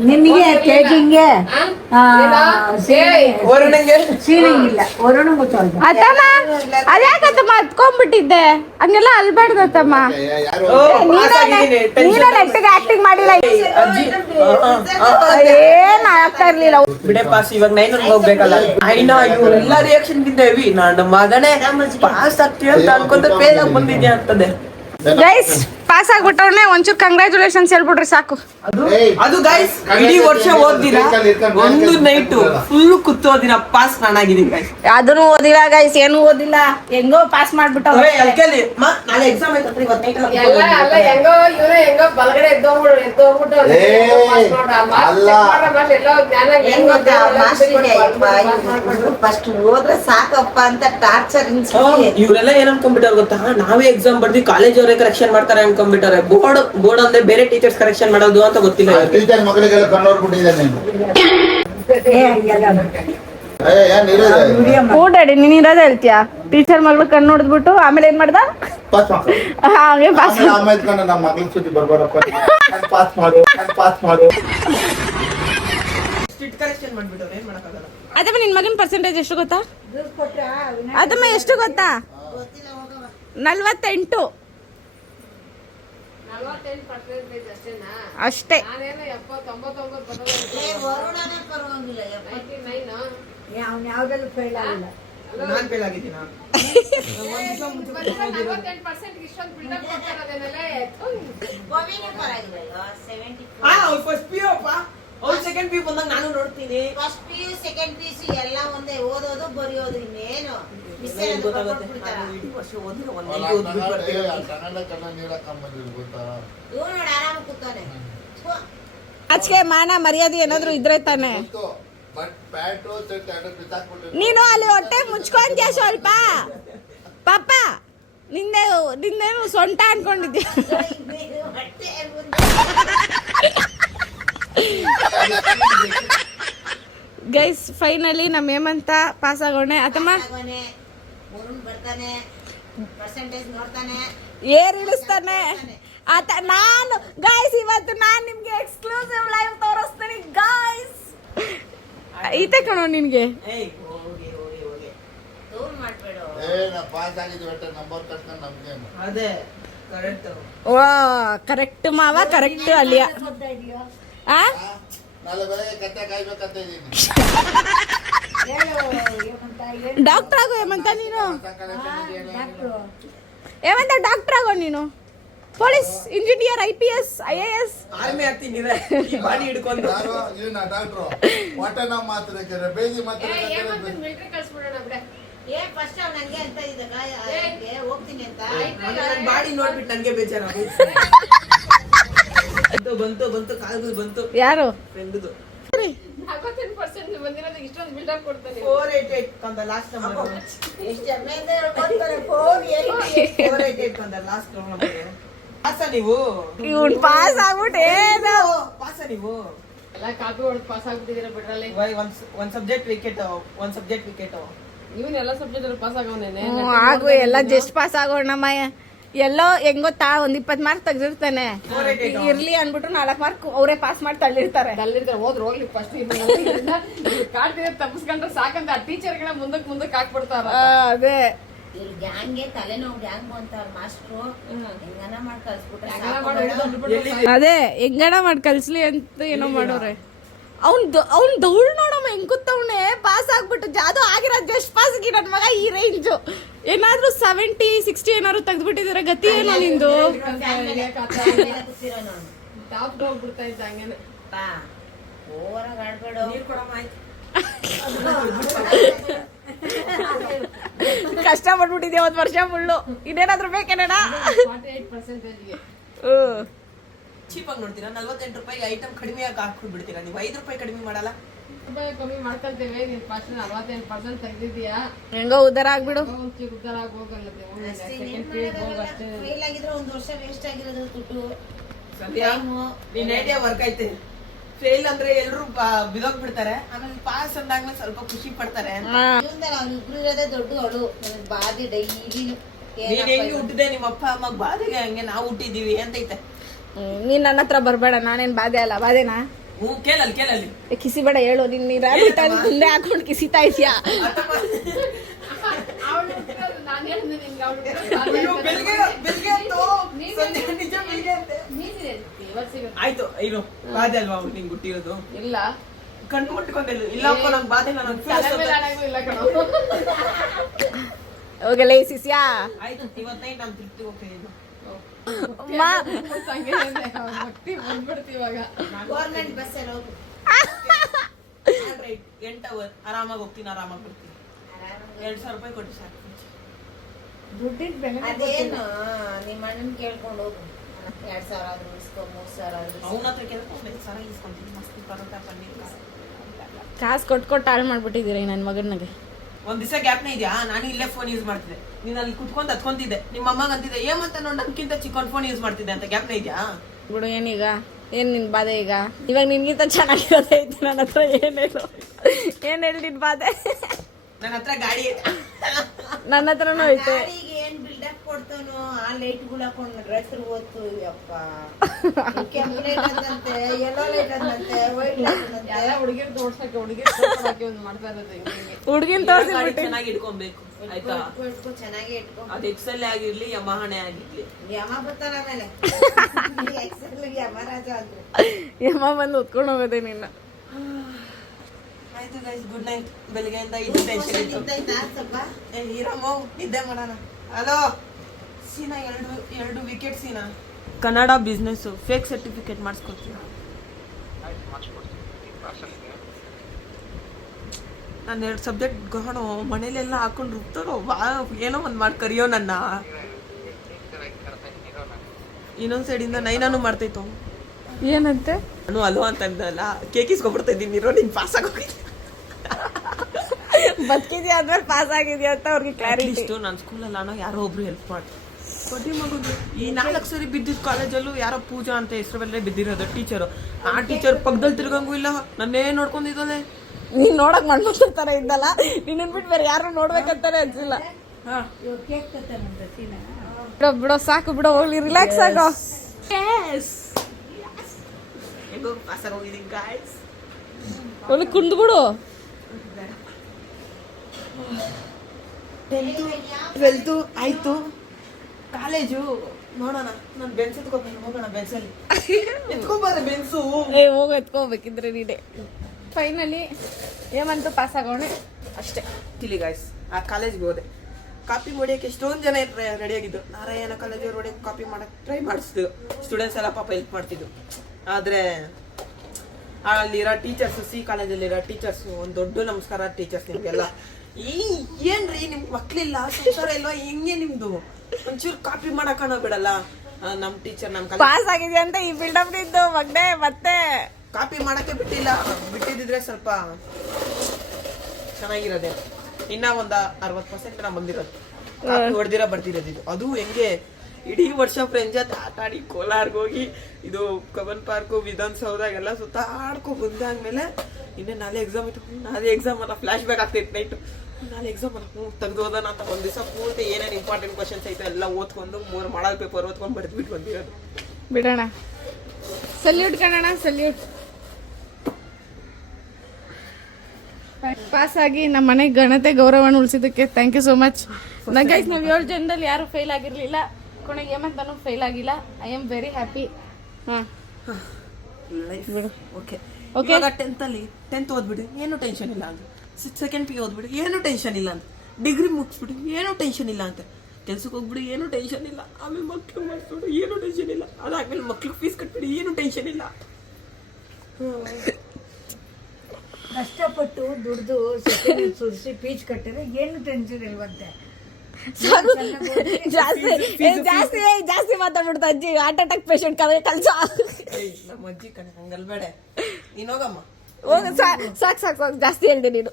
ನಿಮಗೆ ಕೇಕಿಂಗೆ ವರುಣಂಗೆ ಸೀಲಿಂಗ್ ಇಲ್ಲ, ವರುಣ ಗೊತ್ತಾಗ ಅತ್ತಮ್ಮ ಅದ್ಯಾಕತ್ತಮ್ಮ ಹತ್ಕೊಂಡ್ಬಿಟ್ಟಿದ್ದೆ, ಹಂಗೆಲ್ಲ ಅಲ್ಬಾರ್ದತ್ತಮ್ಮ. ಯಾರು ಪಾಸ್ ಆಗಿದ್ದೀನಿ. ನೀನ ನೆಟ್ಟಿಗೆ ಆಕ್ಟಿಂಗ್ ಮಾಡಿಲ್ಲ, ಅಜ್ಜಿ ಏನ್ ಆಗ್ತಾ ಇರ್ಲಿಲ್ಲ. ಬಿಡೆ ಪಾಸ್. ಇವಾಗ 9 ಹೋಗ್ಬೇಕಲ್ಲ. ಐನಾ ಇವರೆಲ್ಲ ರಿಯಾಕ್ಷನ್ ಗಿಂತ ಹೆವಿ. ನನ್ನ ಮಗನೇ ಪಾಸ್ ಆಗ್ತೀಯ ಅಂತ ಅನ್ಕೊಂತ ಫೇಲ್ ಆಗಿ ಬಂದಿದ್ಯಾ ಅಂತದೆ. ಗೈಸ್ ಪಾಸ್ ಆಗ್ಬಿಟ್ಟವ್ರೆ, ಒಂಚೂರು ಕಂಗ್ರಾಚುಲೇಷನ್ಸ್ ಹೇಳ್ಬಿಡ್ರಿ ಸಾಕು. ಅದು ಗೈಸ್ ಇಡೀ ವರ್ಷ ಓದಿರಾ, ಒಂದು ನೈಟ್ ಫುಲ್ ಕುತ್ತೋದಿರ ಪಾಸ್ ನಾನಾಗಿದ್ದೀನಿ ಗೈಸ್. ಅದನ್ನು ಓದಿಲ್ಲ ಗೈಸ್, ಏನು ಓದಿಲ್ಲ, ಹೆಂಗೋ ಪಾಸ್ ಮಾಡ್ಬಿಟ್ಟವ್ರೆ. ನಾಳೆ ಎಕ್ಸಾಮ್ ಐತಂದ್ರೆ ಇವತ್ತು ನೈಟ್ ಎಲ್ಲ ಅಲ್ಲ ಹೆಂಗೋ ಇವ್ರೆ ಹೆಂಗೋ ಬಲಗಡೆ ಎದ್ದೋಗ್ಬಿಟ್ಟು ಎಲ್ಲೋ ಜ್ಞಾನ ಏನ್ ಗೊತ್ತಾ, ಫಸ್ಟ್ ಹೋದ್ರೆ ಸಾಕಪ್ಪ ಅಂತ ಟಾರ್ಚರ್ ಇವರೆಲ್ಲ ಏನ್ ಅನ್ಕೊಂಡ್ಬಿಟ್ಟಾರ ಗೊತ್ತಾ, ನಾವೇ ಎಕ್ಸಾಮ್ ಬರ್ದಿ ಕಾಲೇಜ್ ಅವರೇ ಕರೆಕ್ಷನ್ ಮಾಡ್ತಾರೆ ಅನ್ಕೊಂಡ್ಬಿಟ್ಟಾರೆ. ಬೋರ್ಡ್ ಅಂದ್ರೆ ಬೇರೆ ಟೀಚರ್ಸ್ ಕರೆಕ್ಷನ್ ಮಾಡೋದು ಅಂತ ಗೊತ್ತಿಲ್ಲ. ಟೀಚರ್ ಮಕ್ಕಳಿಗೆಲ್ಲ ಕಣ್ಣೋರ್ಬಿಟ್ಟಿದ್ದಾನೆ. ಡ್ಯಾಡಿ ನೀನ್ ಇರೋದೇ ಹೇಳ್ತೀಯಾ, ಟೀಚರ್ ಮಗಳು ಕಣ್ಣು ನೋಡಿದ್ಬಿಟ್ಟು ಆಮೇಲೆ ಏನ್ ಮಾಡ್ದ, ಹಾಗೆ ಪಾಸ್. ನಮ್ಮ ಮಕ್ಳ ಸುದ್ದಿ ಬರ್ಬಾರಪ್ಪ, ಪಾಸ್ ಮಾಡು ಪಾಸ್ ಮಾಡು. ಕರೆಕ್ಷನ್ ಮಾಡ್ಬಿಟ್ಟವ್ರೆ, ಏನ್ ಮಾಡಕ್ಕಾಗಲ್ಲ. ಅದಮ್ಮ ನಿನ್ ಮಗನ ಪರ್ಸೆಂಟೇಜ್ ಎಷ್ಟು ಗೊತ್ತಾ? ಅದಮ್ಮ ಎಷ್ಟು ಗೊತ್ತಾ? 48 ಅಷ್ಟೇ. ನಾನೇನೋ 70-99 ವರುಣನೇ ಪರವಾಗಿಲ್ಲ. 99 ಅವ್ನು ಯಾವ್ದಲ್ಲೂ ಫೇಲ್ ಆಗಿಲ್ಲ. ನಾನ್ ಫೇಲ್ ಆಗಿದ್ದೀನ. 48% ಇಷ್ಟೊಂದು ಬಿಲ್ಡಪ್ ಕೊಡ್ತಾರದೇನಲ್ಲ. ಪರವಾಗಿಲ್ಲ 70. ಫಸ್ಟ್ ಪಿ ಯು ಅಪ್ಪ, ಅವ್ರು ಸೆಕೆಂಡ್ ಪಿ ಬಂದಾಗ ನಾನು ನೋಡ್ತೀನಿ. First P U second P U ಎಲ್ಲ ಒಂದೇ, ಓದೋದು ಬರೆಯೋದು, ಇನ್ನೇನು ಗೊತ್ತಾಗುತ್ತೆ. ಇಡೀ ವರ್ಷ ಓದಿರೋ ಒಂದೇ ಓದ್ಬಿಟ್ಟು ಬರ್ತೀನಿ. ಇವ್ನು ನೋಡಿ ಆರಾಮ ಕೂತಾನೆ. ಆಚೆ ಮಾನ ಮರ್ಯಾದೆ ಏನಾದ್ರು ಇದ್ರೆ ತಾನೆ. ನೀನು ಅಲ್ಲಿ ಹೊಟ್ಟೆ ಮುಚ್ಕೊಂತೀಯ ಸ್ವಲ್ಪ ಪಾಪ, ನಿಂದೇನು ಸೊಂಟ ಅನ್ಕೊಂಡಿದ್ಯ. ಗೈಸ್ ಫೈನಲಿ ನಮ್ಮ ಹೇಮಂತ ಪಾಸ್ ಆಗೋಣೆ. ಅಥವಾ ವರುಣ್ ಬರ್ತಾನೆ, ಪರ್ಸೆಂಟೇಜ್ ನೋಡ್ತಾನೆ, ಏರ್ ಇಳಿಸ್ತಾನೆ ಆತ. ನಾನು ಗೈಸ್ ಇವತ್ತು ನಾನು ನಿಮ್ಗೆ ಎಕ್ಸ್ಕ್ಲೂಸಿವ್ ಲೈವ್ ತೋರಿಸ್ತೀನಿ ಗೈಸ್. ಐತೆ ಕಣೋ ನಿನ್ಗೆ. ಏಯ್ ಹೋಗಿ ಹೋಗಿ ಹೋಗಿ ದೂರ ಮಾಡ್ಬೇಡ. ನಾ ಪಾಸ್ ಆಗಿದ್ವಿ ಒಟ್ಟೆ ನಂಬರ್ ಕಟ್ಕೊಂಡು ನಮ್ಗೇನು. ಅದೇ ಕರೆಕ್ಟ್. ವಾ ಕರೆಕ್ಟ್ ಮಾವ, ಕರೆಕ್ಟ್ ಅಲ್ಲಿಯ. ಆ ನಾಳೆ ಬೆಳಗ್ಗೆ ಕತ್ತೆ ಕಾಯ್ಬೇಕಂತ ಇದೀನಿ. ಡಾಕ್ಟರ್ ಆಗೋ ಹೇಮಂತ ನೀನು. ಹೇಮಂತ ಡಾಕ್ಟರ್ ಆಗೋ ನೀನು. Police, engineer, IPS, IAS. Army ಆಗ್ತೀನಿ ಈ ಬಾಡಿ ಹಿಡ್ಕೊಂಡು. ಯಾರು ಇವನ ಡಾಕ್ಟ್ರು ಹೊಟ್ಟೆ ನಾವು ಮಾತ್ರ ಬೇಜಿ ಮಾತ್ರ ಮಿಲಿಟರಿ ಕಳ್ಸ್ಬಿಡೋಣ ಬಿಡೆ. ಫಸ್ಟ್ ನಂಗೆ ಅಂತ ಇದ್ದಾಗ ಹೋಗ್ತೀನಿ ಅಂತ ನನ್ನ ಬಾಡಿ ನೋಡ್ಬಿಟ್ಟು ನನ್ಗೆ ಬೇಜಾರಾಗೋಯ್ತು. ಬಂತು ಬಂತು ಕಾಲ್ಗಳು ಬಂತು. ಯಾರು? ಫ್ರೆಂಡ್ದು 40% ಬಂದಿರೋದಕ್ಕೆ ಇಷ್ಟೊಂದು ಬಿಲ್ಡಪ್ ಕೊಡ್ತಾನೆ. 488 ಕಂದ ಲಾಸ್ಟ್ ನಂಬರ್. ಎಷ್ಟು ಜನ ಬರ್ತಾರೆ ಫೋನ್ 488 ಕಂದ ಲಾಸ್ಟ್ ನಂಬರ್. ಪಾಸ ನೀವು? ಇವ್ನ್ ಪಾಸ್ ಆಗ್ಬಿಟ್ಟು ಏನು ಪಾಸ ನೀವು? ಎಲ್ಲ ಕಾಪಿ ಹೊಡೆದು ಪಾಸ್ ಆಗ್ಬಿಟ್ಟಿದ್ದೀರಾ ಬಿಡ್ರಲ್ಲಿ. ಒಂದ್ ಸಬ್ಜೆಕ್ಟ್ ವಿಕೆಟ್. ಇವನ್ ಎಲ್ಲ ಸಬ್ಜೆಕ್ಟ್ ಅಲ್ಲಿ ಪಾಸ್ ಆಗವನೇನೆ. ಆಗು ಎಲ್ಲ ಜಸ್ಟ್ ಪಾಸ್ ಆಗೋಣಮ್ಮ. ಎಲ್ಲೋ ಹೆಂಗ್ ಗೊತ್ತಾ, ಒಂದ್ 20 ಮಾರ್ಕ್ ತೆಗ್ದಿರ್ತಾನೆ, ಇರ್ಲಿ ಅನ್ಬಿಟ್ಟು 4 ಮಾರ್ಕ್ ಅವರೇ ಪಾಸ್ ಮಾಡಿ ತಳ್ಳಿರ್ತಾರೆ. ಅಲ್ಲಿರ್ತಾರೆ ಹೋದ್ರು ಹೋಗ್ಲಿ ಫಸ್ಟ್ ಕಾಡ್ತಿದ್ರೆ ತಪ್ಪಿಸ್ಕೊಂಡ್ರೆ ಸಾಕಂತ ಆ ಟೀಚರ್ಗಳ ಮುಂದಕ್ಕೆ ಹಾಕ್ಬಿಡ್ತಾರ. ಅದೇ ಇವ್ರ ಗ್ಯಾಂಗ್ಗೆ ತಲೆನೋವು ಗ್ಯಾಂಗ್ ಅಂತ ಅವ್ರ ಮಾಸ್ಟ್ರು ಹೆಂಗನ ಮಾಡಿ ಕಳ್ಸ್ಬಿಟ್ರೆ ಅದೇ ಹೆಂಗಣ ಮಾಡಿ ಕಲ್ಸ್ಲಿ ಅಂತ ಏನೋ ಮಾಡೋರೆ. ಅವ್ನ್ ದೌಳ್ ನೋಡಮ್ಮ ಹೆಂಗ್ ಕೂತವ್ನೆ, ಪಾಸ್ ಆಗ್ಬಿಟ್ಟು ಜಾದು ಆಗಿರೋ ಜಸ್ಟ್ ಪಾಸ್ ಆಗಿ ನನ್ ಮಗ ಈ ರೇಂಜ್. ಏನಾದ್ರೂ 70-60 ಏನಾದ್ರು ತೆಗ್ದ್ಬಿಟ್ಟಿದಾರೆ, ಗತಿ ಏನೋ ನಿಂದು. ಕೂತಿರೋ ನೋಡು ಟಾಪ್ ಹೋಗ್ಬಿಡ್ತಾ ಇದ್ದ ಹಂಗೇನೆ. ಓವರಾಗಿ ಆಡ್ಬೇಡ. ಕಷ್ಟ ಪಟ್ಬಿಟ್ಟಿದ್ಯಾ 1 ವರ್ಷ ಫುಲ್ಲು. ಇನ್ನೇನಾದ್ರೂ ಬೇಕೇನ? 48%ಗೆ ಚೀಪ್ ಆಗಿ ನೋಡ್ತೀರಾ? 48 ರೂಪಾಯಿಗೆ ಐಟಮ್ ಕಡಿಮೆ ಆಗಿ ಹಾಕ್ಬಿಡ್ತೀರಾ ನೀವು? 5 ರೂಪಾಯಿ ಕಡಿಮೆ ಮಾಡಲ್ಲ? ರೂಪಾಯಿ ಕಮ್ಮಿ ಮಾಡ್ಕೊಳ್ತೇವೆ. ನೀನ್ ಫಸ್ಟ್ 48% ತೆಗ್ದಿದ್ಯಾ, ಹೆಂಗೋ ಉದ್ದಾರ ಆಗ್ಬಿಡು. ಒಂಚೂರು ಉದ್ದಾರ ಆಗಿ ಹೋಗಲ್ಲದೆ. ಅಷ್ಟೇ ಸೆಕೆಂಡ್ ಏನ್ ಪೀರಿಯಡ್ ಮಾಡೋದಲ್ಲ. ಅಷ್ಟೇ. ಫೇಲ್ ಆಗಿದ್ರೆ 1 ವರ್ಷ ವೇಸ್ಟ್ ಆಗಿರೋದು ದುಡ್ಡು. ಸಂಧ್ಯಾ, ನಿನ್ ಐಡಿಯಾ ವರ್ಕ್ ಐತೆ. ಫೇಲ್ ಅಂದ್ರೆ ಎಲ್ರು ಬಿದೋಗ್ಬಿಡ್ತಾರೆ, ಆಮೇಲೆ ಪಾಸ್ ಅಂದಾಗ್ಮೇಲೆ ಸ್ವಲ್ಪ ಖುಷಿ ಪಡ್ತಾರೆ. ಜೀವನದಲ್ಲಿ ಅವ್ನಿಬ್ರು ಇರೋದೇ ದೊಡ್ಡ ಅಳು. ನನಗೆ ಬಾಧೆ ಡೈಲಿ. ನೀನ್ ಹೆಂಗೆ ಹುಟ್ಟಿದೆ, ನಿಮ್ಮ ಅಪ್ಪ ಅಮ್ಮ ಬಾಧೆಗೆ ಹಂಗೆ ನಾವು ಹುಟ್ಟಿದೀವಿ ಅಂತೈತೆ. ನೀನ್ ನನ್ನ ಹತ್ರ ಬರ್ಬೇಡ, ನಾನೇನ್ ಬಾಧೆ ಅಲ್ಲ. ಬಾಧೆನಾ? ಕೇಳಲ್ಲಿ ಕಿಸಿ ಬೇಡ, ಹೇಳು. ನಿನ್ನ ಮುಂದೆ ಹಾಕೊಂಡು ಕಿಸಿತಾ ಇದೀಯಾ? ನಾನು ಹೇಳಿದೆ ನಿನ್ಗೆ ಅವಳು ಆಯ್ತು. ಇರು, ಬಾಧೆ ಅಲ್ವಾ ಅವ್ರು ನಿಂಗೆ ಹುಟ್ಟಿರೋದು? ಇಲ್ಲ ಕಣ್ಣು ಮುಟ್ಕೊಂಡೆಲ್ಲ ಇಲ್ಲಪ್ಪ ನಂಗೆ ಬಾಧೆ ಇಲ್ಲ, ನಂಗೆ ಇಲ್ಲ ಕಣ. ಹೋಗಲೇ ಸಿಸಿಯಾ. ಆಯ್ತು, ಇವತ್ತು ನೈಟ್ ನಾನು ತಿರುಪ್ತಿ ಹೋಗ್ತೀನಿ. ಭಕ್ತಿ ಬಂದ್ಬಿಡ್ತಿ ಇವಾಗ. ಗೌರ್ಮೆಂಟ್ ಬಸ್ ಅಲ್ಲಿ ಹೋಗು. 8 ಅವರ್ ಆರಾಮಾಗಿ ಹೋಗ್ತೀನಿ, ಆರಾಮಾಗಿ ಬರ್ತೀನಿ. 2,000 ರೂಪಾಯಿ ಕೊಟ್ಟು ಸಾಕು. ಅದೇನು ನಿಮ್ಮ ಅಣ್ಣನ್ ಕೇಳ್ಕೊಂಡು ಹೋಗು. 2,000 ಆದ್ರೂ ಇಸ್ಕೊ, 3,000 ಆದ್ರೂ ಅವನ ಹತ್ರ ಕೇಳ್ಕೊಂಡು ಸರ ಇಸ್ಕೊಂತೀನಿ. ಮಸ್ತಿ ಪರೋಟ ಪನ್ನೀರ್ ಕಾಸು ಕೊಟ್ಟು ಹಾಳು ಮಾಡ್ಬಿಟ್ಟಿದ್ದೀರಿ ನನ್ನ ಮಗನಿಗೆ. ಒಂದ್ ದಿವಸ ಗ್ಯಾಪ್ನೇ ಇದೆಯಾ? ನಾನು ಇಲ್ಲೇ ಫೋನ್ ಯೂಸ್ ಮಾಡ್ತಿದ್ದೆ, ನೀನ್ ಅಲ್ಲಿ ಕುತ್ಕೊಂಡ್ ಹತ್ಕೊಂತಿದ್ದೆ. ನಿಮ್ಮ ಅಮ್ಮಗ ಅಂತಿದ್ದೆ ಏಮಂತ ನೋಡ್ ನನ್ಕಿಂತ ಚಿಕ್ಕನ್ ಫೋನ್ ಯೂಸ್ ಮಾಡ್ತಿದ್ದೆ ಅಂತ. ಗ್ಯಾಪ್ನೇ ಇದೆಯಾ? ಬಿಡು, ಏನೀಗ ಏನ್ ನಿನ್ ಬಾಧೆ? ಈಗ ಇವಾಗ ನಿನ್ಗಿಂತ ಚೆನ್ನಾಗಿರೋದೇ ಐತೆ ನನ್ನ ಹತ್ರ. ಏನ್ ಹೇಳಿ ನಿನ್ ಬಾಧೆ? ನನ್ನ ಹತ್ರ ಗಾಡಿ ಐತೆ. ನನ್ನ ಹತ್ರನೂ ಐತೆ. ಗಾಡಿಗೆ ಏನ್ ಬಿಲ್ಡಪ್ ಕೊಡ್ತಾನೋ ಆ ಲೈಟ್ಗಳು ಹಾಕೊಂಡು ಡ್ರೆಸ್ರು ಓದ್ತು. ಯಪ್ಪ, ಕೆಂಪು ಲೈಟ್ ಅಂದಂತೆ, ಯೆಲ್ಲೋ ಲೈಟ್ ಅಂದಂತೆ, ವೈಟ್ ಲೈಟ್ ಅಂದಂತೆ. ಎಲ್ಲ ಹುಡುಗಿರ್ ತೋರ್ಸಕ್ಕೆ ಹುಡುಗಿರ್ ಒಂದು ಮಾಡ್ತಾ ಇರೋದು. ಹುಡ್ಗಿನ್ ಗಾಡಿ ತೋರಿಸ್ಬಿಟ್ಟು ಚೆನ್ನಾಗಿ ಇಟ್ಕೊಬೇಕು ಆಯ್ತಾ? ಇಟ್ಕೊ, ಚೆನ್ನಾಗಿ ಇಟ್ಕೊ. ಅದು ಎಕ್ಸೆಲ್ ಆಗಿರ್ಲಿ ಯಮಹಣೆ ಆಗಿರ್ಲಿ. ಯಮ ಬರ್ತಾನ ಆಮೇಲೆ. ಎಕ್ಸೆಲ್ ಯಮರಾಜ ಅಂದ್ರು. ಯಮ್ಮ ಬಂದು ಹೊತ್ಕೊಂಡು ಹೋಗೋದೆ ನಿನ್ನ. ಆಯ್ತು ಗೈಸ್, ಗುಡ್ ನೈಟ್. ಬೆಳಿಗ್ಗೆಯಿಂದ ಇದು ಟೆನ್ಷನ್ ಇತ್ತು. ನಿಂತಾಯ್ತಾ ಸ್ವಲ್ಪ? ಹೀರಮ್ಮ ನಿದ್ದೆ ಮಾಡೋಣ. Hello Seena, 2 wicket Seena. Kannada business fake certificate ಮಾಡಿಸ್ಕೊಡ್ತೀನಿ. ನಾನು 2 ಸಬ್ಜೆಕ್ಟ್ ಗಹಣೋ ಮನೇಲೆಲ್ಲ ಹಾಕೊಂಡು ರುಬ್ತಾರೋ. ಏನೋ ಒಂದು ಮಾಡಿ ಕರಿಯೋ ನನ್ನ. ಇನ್ನೊಂದ್ ಸೈಡಿಂದ ನೈನಾನು ಮಾಡ್ತೈತೋ. ಏನಂತೆ? ನಾನು ಅಲೋ ಅಂತ ಅಂದಲ್ಲ, ಕೇಕ್ ಇಸ್ಕೊಬಿಡ್ತಾ ಇದ್ದೀನಿ. ಇರೋ ನೀನ್ ಪಾಸ್ ಆಗೋಗಿದ್ದೆ. ಬದುಕಿದ್ಯಾ ಆದ್ಮೇಲೆ ಪಾಸ್ ಆಗಿದ್ಯಾ ಅಂತ ಅವ್ರಿಗೆ ಕ್ಲಾರಿಟಿ. ಇಷ್ಟು ನನ್ನ ಸ್ಕೂಲಲ್ಲಿ ಅನ್ನೋ ಯಾರೋ ಒಬ್ರು ಹೆಲ್ಪ್ ಮಾಡಿ ಕೊಟ್ಟಿ ಮಗುದು. ಈ 4 ಸರಿ ಬಿದ್ದಿದ್ದು ಕಾಲೇಜಲ್ಲೂ ಯಾರೋ ಪೂಜಾ ಅಂತ ಹೆಸರಲ್ಲೇ ಬಿದ್ದಿರೋದು ಟೀಚರು. ಆ ಟೀಚರ್ ಪಕ್ಕದಲ್ಲಿ ತಿರ್ಗಂಗೂ ಇಲ್ಲ, ನನ್ನೇ ನೋಡ್ಕೊಂಡಿದ್ದಾಳೆ. ನೀನ್ ನೋಡಕ್ ಮನ್ಮಕ್ಳ ತರ ಇದ್ದಲ್ಲ, ನಿನ್ನ ಬಿಟ್ಟು ಬೇರೆ ಯಾರು ನೋಡ್ಬೇಕಂತಾನೆ ಅನ್ಸಿಲ್ಲ. ಬಿಡೋ ಸಾಕು, ಬಿಡೋ ಹೋಗ್ಲಿ, ರಿಲ್ಯಾಕ್ಸ್ ಆಗೋ. ಹೆಂಗೋ ಪಾಸ್ ಆಗೋಗಿದ್ದೀನಿ ಗಾಯ್ಸ್. ಒಳ್ಳೆ ಕುಂದ್ಬಿಡು. 10th 12th ಆಯ್ತು. ಕಾಲೇಜು ನೋಡೋಣ. ನಾನು ಬೆನ್ಸ್ ಎತ್ಕೋಬೇಕು, ಹೋಗೋಣ ಬೆನ್ಸಲ್ಲಿ. ಎತ್ಕೋಬಾರೆ ಬೆನ್ಸು. ಹೋಗಿ ಎತ್ಕೋಬೇಕಿದ್ರೆ ನೀನೆ. ಫೈನಲಿ ಏಮಂತೂ ಪಾಸ್ ಆಗೋಣ ಅಷ್ಟೇ. ತಿಳಿ ಗಾಯ್ಸ್, ಆ ಕಾಲೇಜ್ಗೆ ಹೋದೆ. ಕಾಪಿ ಹೊಡಿಯೋಕೆ ಎಷ್ಟೊಂದು ಜನ ರೆಡಿಯಾಗಿದ್ದು. ನಾರಾಯಣ ಕಾಲೇಜವ್ರು ಹೊಡಿಯೋಕೆ ಕಾಪಿ ಮಾಡಕ್ಕೆ ಟ್ರೈ ಮಾಡಿಸ್ತಿದ್ದು. ಸ್ಟೂಡೆಂಟ್ಸ್ ಎಲ್ಲ ಪಾಪ ಹೆಲ್ಪ್ ಮಾಡ್ತಿದ್ದು. ಆದರೆ ಅಲ್ಲಿರೋ ಟೀಚರ್ಸು, ಸಿ ಕಾಲೇಜಲ್ಲಿರೋ ಟೀಚರ್ಸು, ಒಂದು ದೊಡ್ಡ ನಮಸ್ಕಾರ ಟೀಚರ್ಸ್ ನಿಮಗೆಲ್ಲ. ಏನ್ರಿ ನಿಮ್ಗೆ ಮಕ್ಳಿಲ್ಲ, ಸಂಸಾರ ಇಲ್ವಾ, ಹಿಂಗೆ ನಿಮ್ದು ಒಂಚೂರು ಕಾಪಿ ಮಾಡಕ್ಕಣ ಬಿಡಲ್ಲ. ನಮ್ಮ ಟೀಚರ್ ನಮ್ಮ ಪಾಸ್ ಆಗಿದೆ ಅಂತ ಈ ಬಿಲ್ಡಪ್ ಇದ್ದು ಮಗ್ನೆ ಮತ್ತೆ ಕಾಪಿ ಮಾಡಕ್ಕೆ ಬಿಟ್ಟಿಲ್ಲ. ಬಿಟ್ಟಿದ್ರೆ ಸ್ವಲ್ಪ ಚೆನ್ನಾಗಿರೋದೆ. ಇನ್ನ ಒಂದು 60% ನಾವು ಬಂದಿರೋದು ಕಾಪಿ ಹೊಡೆದಿರ ಬರ್ತಿರೋದು. ಇದು ಅದು ಹೆಂಗೆ ಇಡೀ ವರ್ಷ ಫ್ರೆಂಡ್ಸ್ ಜೊತೆ ಆಟ ಆಡಿ ಕೋಲಾರ್ಗೆ ಹೋಗಿ ಇದು ಕಬ್ಬನ್ ಪಾರ್ಕು ವಿಧಾನಸೌಧಾಗೆಲ್ಲ ಸುತ್ತ ಆಡ್ಕೊ ಬಂದಾದ್ಮೇಲೆ ಇನ್ನೇ ನಾಳೆ ಎಕ್ಸಾಮ್ ಇತ್ತು. ನಾಳೆ ಎಕ್ಸಾಮ್ ಅಲ್ಲ, ಫ್ಲಾಶ್ ಬ್ಯಾಕ್ ಆಗ್ತೈತೆ ನೈಟು. ನಾಳೆ ಎಕ್ಸಾಮ್ ಅಲ್ಲ, ತೆಗ್ದು ಹೋದಾನ ಅಂತ ಒಂದು ದಿವಸ ಪೂರ್ತಿ ಏನೇನು ಇಂಪಾರ್ಟೆಂಟ್ ಕ್ವಶನ್ಸ್ ಐತೆ ಎಲ್ಲ ಓದ್ಕೊಂಡು 3 ಮಾಡಲ್ ಪೇಪರ್ ಓದ್ಕೊಂಡು ಬರೆದ್ಬಿಟ್ಟು ಬಂದಿರೋದು. ಬಿಡೋಣ. Salute ಕಣಣ, salute. ಪಾಸ್ ಆಗಿ ನಮ್ಮ ಮನೆಗೆ ಘನತೆ ಗೌರವವನ್ನು ಉಳಿಸಿದ್ದಕ್ಕೆ thank you so much. Guys, ನಾವು 7 ಜನದಲ್ಲಿ ಯಾರು ಫೇಲ್ ಆಗಿರಲಿಲ್ಲ. ಕೊನೆಗೆ ಏಮಂತಾನು ಫೇಲ್ ಆಗಿಲ್ಲ. I am very happy. ಹಾಂ, ಓಕೆ ಓಕೆ. ಇವಾಗ 10th ಓದ್ಬಿಡಿ, ಏನು ಟೆನ್ಷನ್ ಇಲ್ಲ ಅಂತ. 2nd PU ಓದ್ಬಿಡಿ, ಏನು ಟೆನ್ಷನ್ ಇಲ್ಲ ಅಂತ. ಡಿಗ್ರಿ ಮುಗಿಸ್ಬಿಡಿ, ಏನು ಟೆನ್ಷನ್ ಇಲ್ಲ ಅಂತ. ಕೆಲ್ಸಕ್ಕೆ ಹೋಗ್ಬಿಡಿ, ಏನು ಟೆನ್ಷನ್ ಇಲ್ಲ. ಆಮೇಲೆ ಮಕ್ಳು ಮಾಡಿಸ್ಬಿಡು, ಏನು ಟೆನ್ಷನ್ ಇಲ್ಲ. ಅದಾದ್ಮೇಲೆ ಮಕ್ಳಿಗೆ ಫೀಸ್ ಕಟ್ಬಿಡಿ, ಏನು ಟೆನ್ಷನ್ ಇಲ್ಲ. ಕಷ್ಟಪಟ್ಟು ದುಡ್ದು ಸುರಿಸಿ ಫೀಸ್ ಕಟ್ಟಿದ್ರೆ ಏನು ಟೆನ್ಷನ್ ಇಲ್ವಂತೆ. ಜಾಸ್ತಿ ಮಾತಾಡ್ಬಿಡ್ತಾ ಅಜ್ಜಿ. ಹಾರ್ಟ್ ಅಟ್ಯಾಕ್ ಪೇಷಂಟ್ ಕಲ್ಸ. ನಮ್ಮ ಅಜ್ಜಿ ಕಣೆ, ಹಂಗಲ್ಬೇಡ. ನೀನ್ ಹೋಗಮ್ಮ, ಸಾಕು ಜಾಸ್ತಿ ಹೇಳ್ದೆ ನೀನು.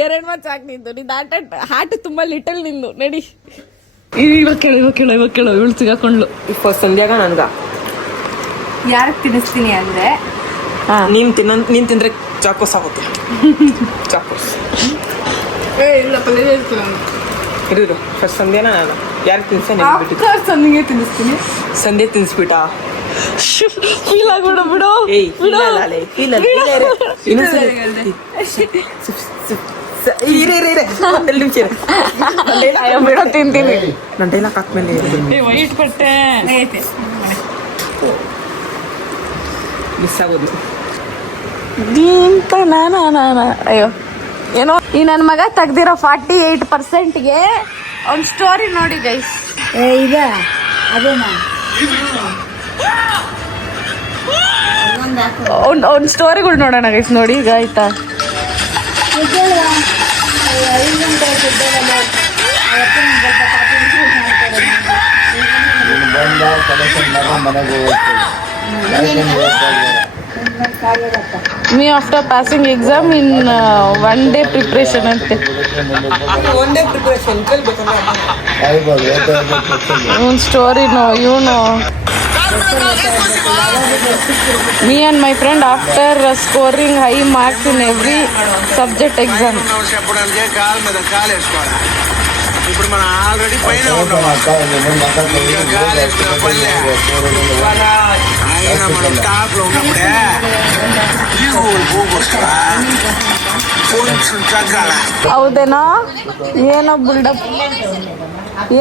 2 ಮಾತು ಸಾಕು ನಿಂದು. ನಿಂದು ಹಾರ್ಟ್ ತುಂಬಾ ಲಿಟಲ್ ನಿಂದು. ನಡಿ ಇವಾಗ ಕೇಳು ಇವಳು ಸಿಗಾಕೊಂಡ್ಲು. ಫಸ್ಟ್ ಸಂಧ್ಯಾಗ ನನ್ಗ ಯಾರಿಗೆ ತಿನ್ನಿಸ್ತೀನಿ ಅಂದ್ರೆ ನೀನ್ ತಿಂದ್ರೆ ಚಾಕೋಸ್ ಆಗುತ್ತೆ. ಚಾಕೋಸ್ ಇರು. ಫಸ್ಟ್ ಸಂಧ್ಯಾನ ನಾನು ಯಾರಿಗೆ ಸಂದಿಗೆ ತಿನ್ನಿಸ್ತೀನಿ. ಸಂಧ್ಯಾ ತಿನ್ಸ್ಬಿಟ್ಟ. ಫೀಲ್ ಆಗ್ಬಿಡು ಬಿಡು. ಬಿಡೋ ತಿಂತೀನಿ. ನನ್ನ ಡೈಲಾಗ್ ಹಾಕ್ಮೇಲೆ ವೈಟ್ ಕೊಟ್ಟೆ ಮಿಸ್ ಆಗೋದು. ಅಯ್ಯೋ ಏನೋ ಈ ನನ್ನ ಮಗ ತೆಗ್ದಿರೋ 48%ಗೆ ಅವ್ನ ಸ್ಟೋರಿ ನೋಡಿ ಗೈಸ್. ಇದೆ ಅದೇನಾ ಅವ್ನ ಸ್ಟೋರಿಗಳು ನೋಡೋಣ ಗೈಸ್. ನೋಡಿ ಈಗ ಆಯ್ತಾ. ಬಂದ ಕಲೆಕ್ಷನ್ ಮನೆಗೆ Me after passing exam in 1 day preparation ಅಂತೆ. ಒಂದೇ ಪ್ರಿಪರೇಷನ್ ಇವನ್ ಸ್ಟೋರಿನೋ ಇವನು. Me and my friend after scoring high marks in every subject exam. ఇప్పుడు మనం ఆల్రెడీ పైన ఉన్నాం ఆయన మనం టాప్ లో ఉన్నప్పుడే కొంచెం తగ్గాల. ಹೌದೇನೋ.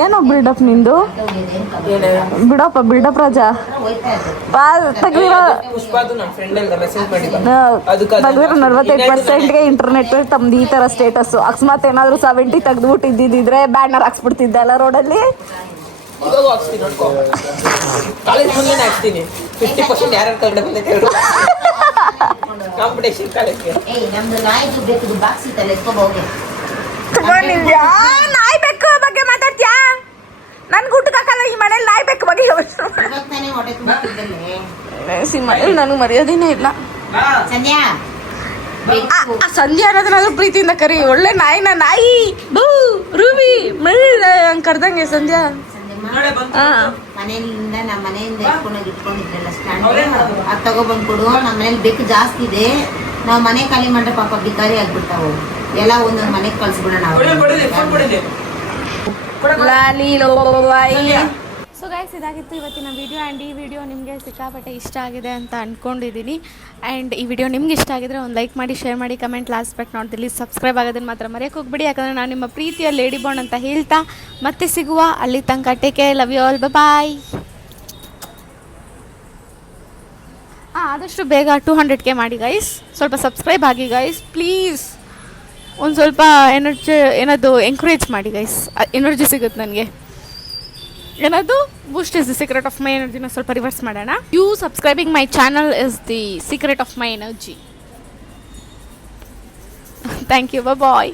ಏನೋ ಬಿಲ್ಡಪ್ ನಿಂದು. ಬಿಡಪ್ಪ ರಾಜಾ. ತೆಗ್ದಿರೋ 48%ಗೆ ಇಂಟರ್ನೆಟ್ ತಮ್ದು ಈ ತರ ಸ್ಟೇಟಸ್. ಅಕಸ್ಮಾತ್ ಏನಾದ್ರು 70 ತೆಗ್ದುಬಿಟ್ಟಿದ್ದಿದ್ರೆ ಬ್ಯಾನರ್ ಹಾಕ್ಸ್ಬಿಡ್ತಿದ್ದೆ ಅಲ್ಲ ರೋಡಲ್ಲಿ. ಕಾಲೇಜ್ ಮುಂದೆ ಹಾಕ್ತೀನಿ 50% ಯಾರು ಕನ್ನಡ ಬಂದೈತೆ ಕಾಂಪಿಟೇಷನ್ ಕಾಲೇಜ್ಗೆ. ನಾಯಿ ಬೆಕ್ಕು ಬಗ್ಗೆ ಮಾತಾಡ್ತೀಯಾ? ನನ್ ಊಟಕ್ಕೆ ಹಾಕಲ್ಲ ಈ ಮನೇಲಿ ನಾಯಿ ಬೆಕ್ಕು ಬಗ್ಗೆ. ಮನೇಲಿ ನನಗೆ ಮರ್ಯಾದೆನೇ ಇಲ್ಲ. ಸಂಧ್ಯಾ ಅನ್ನೋದನ್ನಾದ್ರೂ ಪ್ರೀತಿಯಿಂದ ಕರಿ. ಒಳ್ಳೆ ನಾಯಿನ ನಾಯಿ ಬೂ ರೂಬಿ ಹಂಗ್ ಕರ್ದಂಗೆ ಸಂಧ್ಯಾ. ಮನೆಯಿಂದ ನಮ್ಮ ಮನೆಯಿಂದ ಇಟ್ಕೊಂಡಿದ್ರಲ್ಲ ಸ್ಟ್ಯಾಂಡ್ ಅದು ತಗೊಬಂದ್ಕೊಡು. ನಮ್ಮ ಮನೇಲಿ ಬೆಕ್ಕು ಜಾಸ್ತಿ ಇದೆ. ನಾವು ಮನೆ ಖಾಲಿ ಮಾಡ್ರೆ ಪಾಪ ಬಿಕಾರಿ ಆಗ್ಬಿಡ್ತಾವು. ಎಲ್ಲ ಒಂದೊಂದು ಮನೆಗೆ ಕಳ್ಸ್ಬಿಡೋಣ. ಲಾಲಿ ಸೊ ಗೈಸ್ ಇದಾಗಿತ್ತು ಇವತ್ತಿನ ವಿಡಿಯೋ. ಆ್ಯಂಡ್ ಈ ವಿಡಿಯೋ ನಿಮಗೆ ಸಿಕ್ಕಾಪಟ್ಟೆ ಇಷ್ಟ ಆಗಿದೆ ಅಂತ ಅಂದ್ಕೊಂಡಿದ್ದೀನಿ. ಆ್ಯಂಡ್ ಈ ವಿಡಿಯೋ ನಿಮ್ಗೆ ಇಷ್ಟ ಆಗಿದ್ರೆ ಒಂದು ಲೈಕ್ ಮಾಡಿ, ಶೇರ್ ಮಾಡಿ, comment, last but not the list subscribe ಆಗೋದನ್ನು ಮಾತ್ರ ಮರೆಯೋಕೆ ಹೋಗ್ಬಿಡಿ. ಯಾಕಂದರೆ ನಾನು ನಿಮ್ಮ ಪ್ರೀತಿಯ ಲೇಡಿ ಬಾಂಡ್ ಅಂತ ಹೇಳ್ತಾ ಮತ್ತೆ ಸಿಗುವ. ಅಲ್ಲಿ ತನಕ take care, love you all, bye. ಆದಷ್ಟು ಬೇಗ 200K ಮಾಡಿ ಗೈಸ್. ಸ್ವಲ್ಪ ಸಬ್ಸ್ಕ್ರೈಬ್ ಆಗಿ ಗೈಸ್ ಪ್ಲೀಸ್. ಒಂದು ಸ್ವಲ್ಪ ಏನದು ಎಂಕರೇಜ್ ಮಾಡಿ ಗೈಸ್. ಎನರ್ಜಿ ಸಿಗುತ್ತೆ ನನಗೆ. ಏನದು boost is the secret of my ಎನರ್ಜಿನ ಸ್ವಲ್ಪ ರಿವರ್ಸ್ ಮಾಡೋಣ. You subscribing my channel is the secret of my energy. Thank you, bye.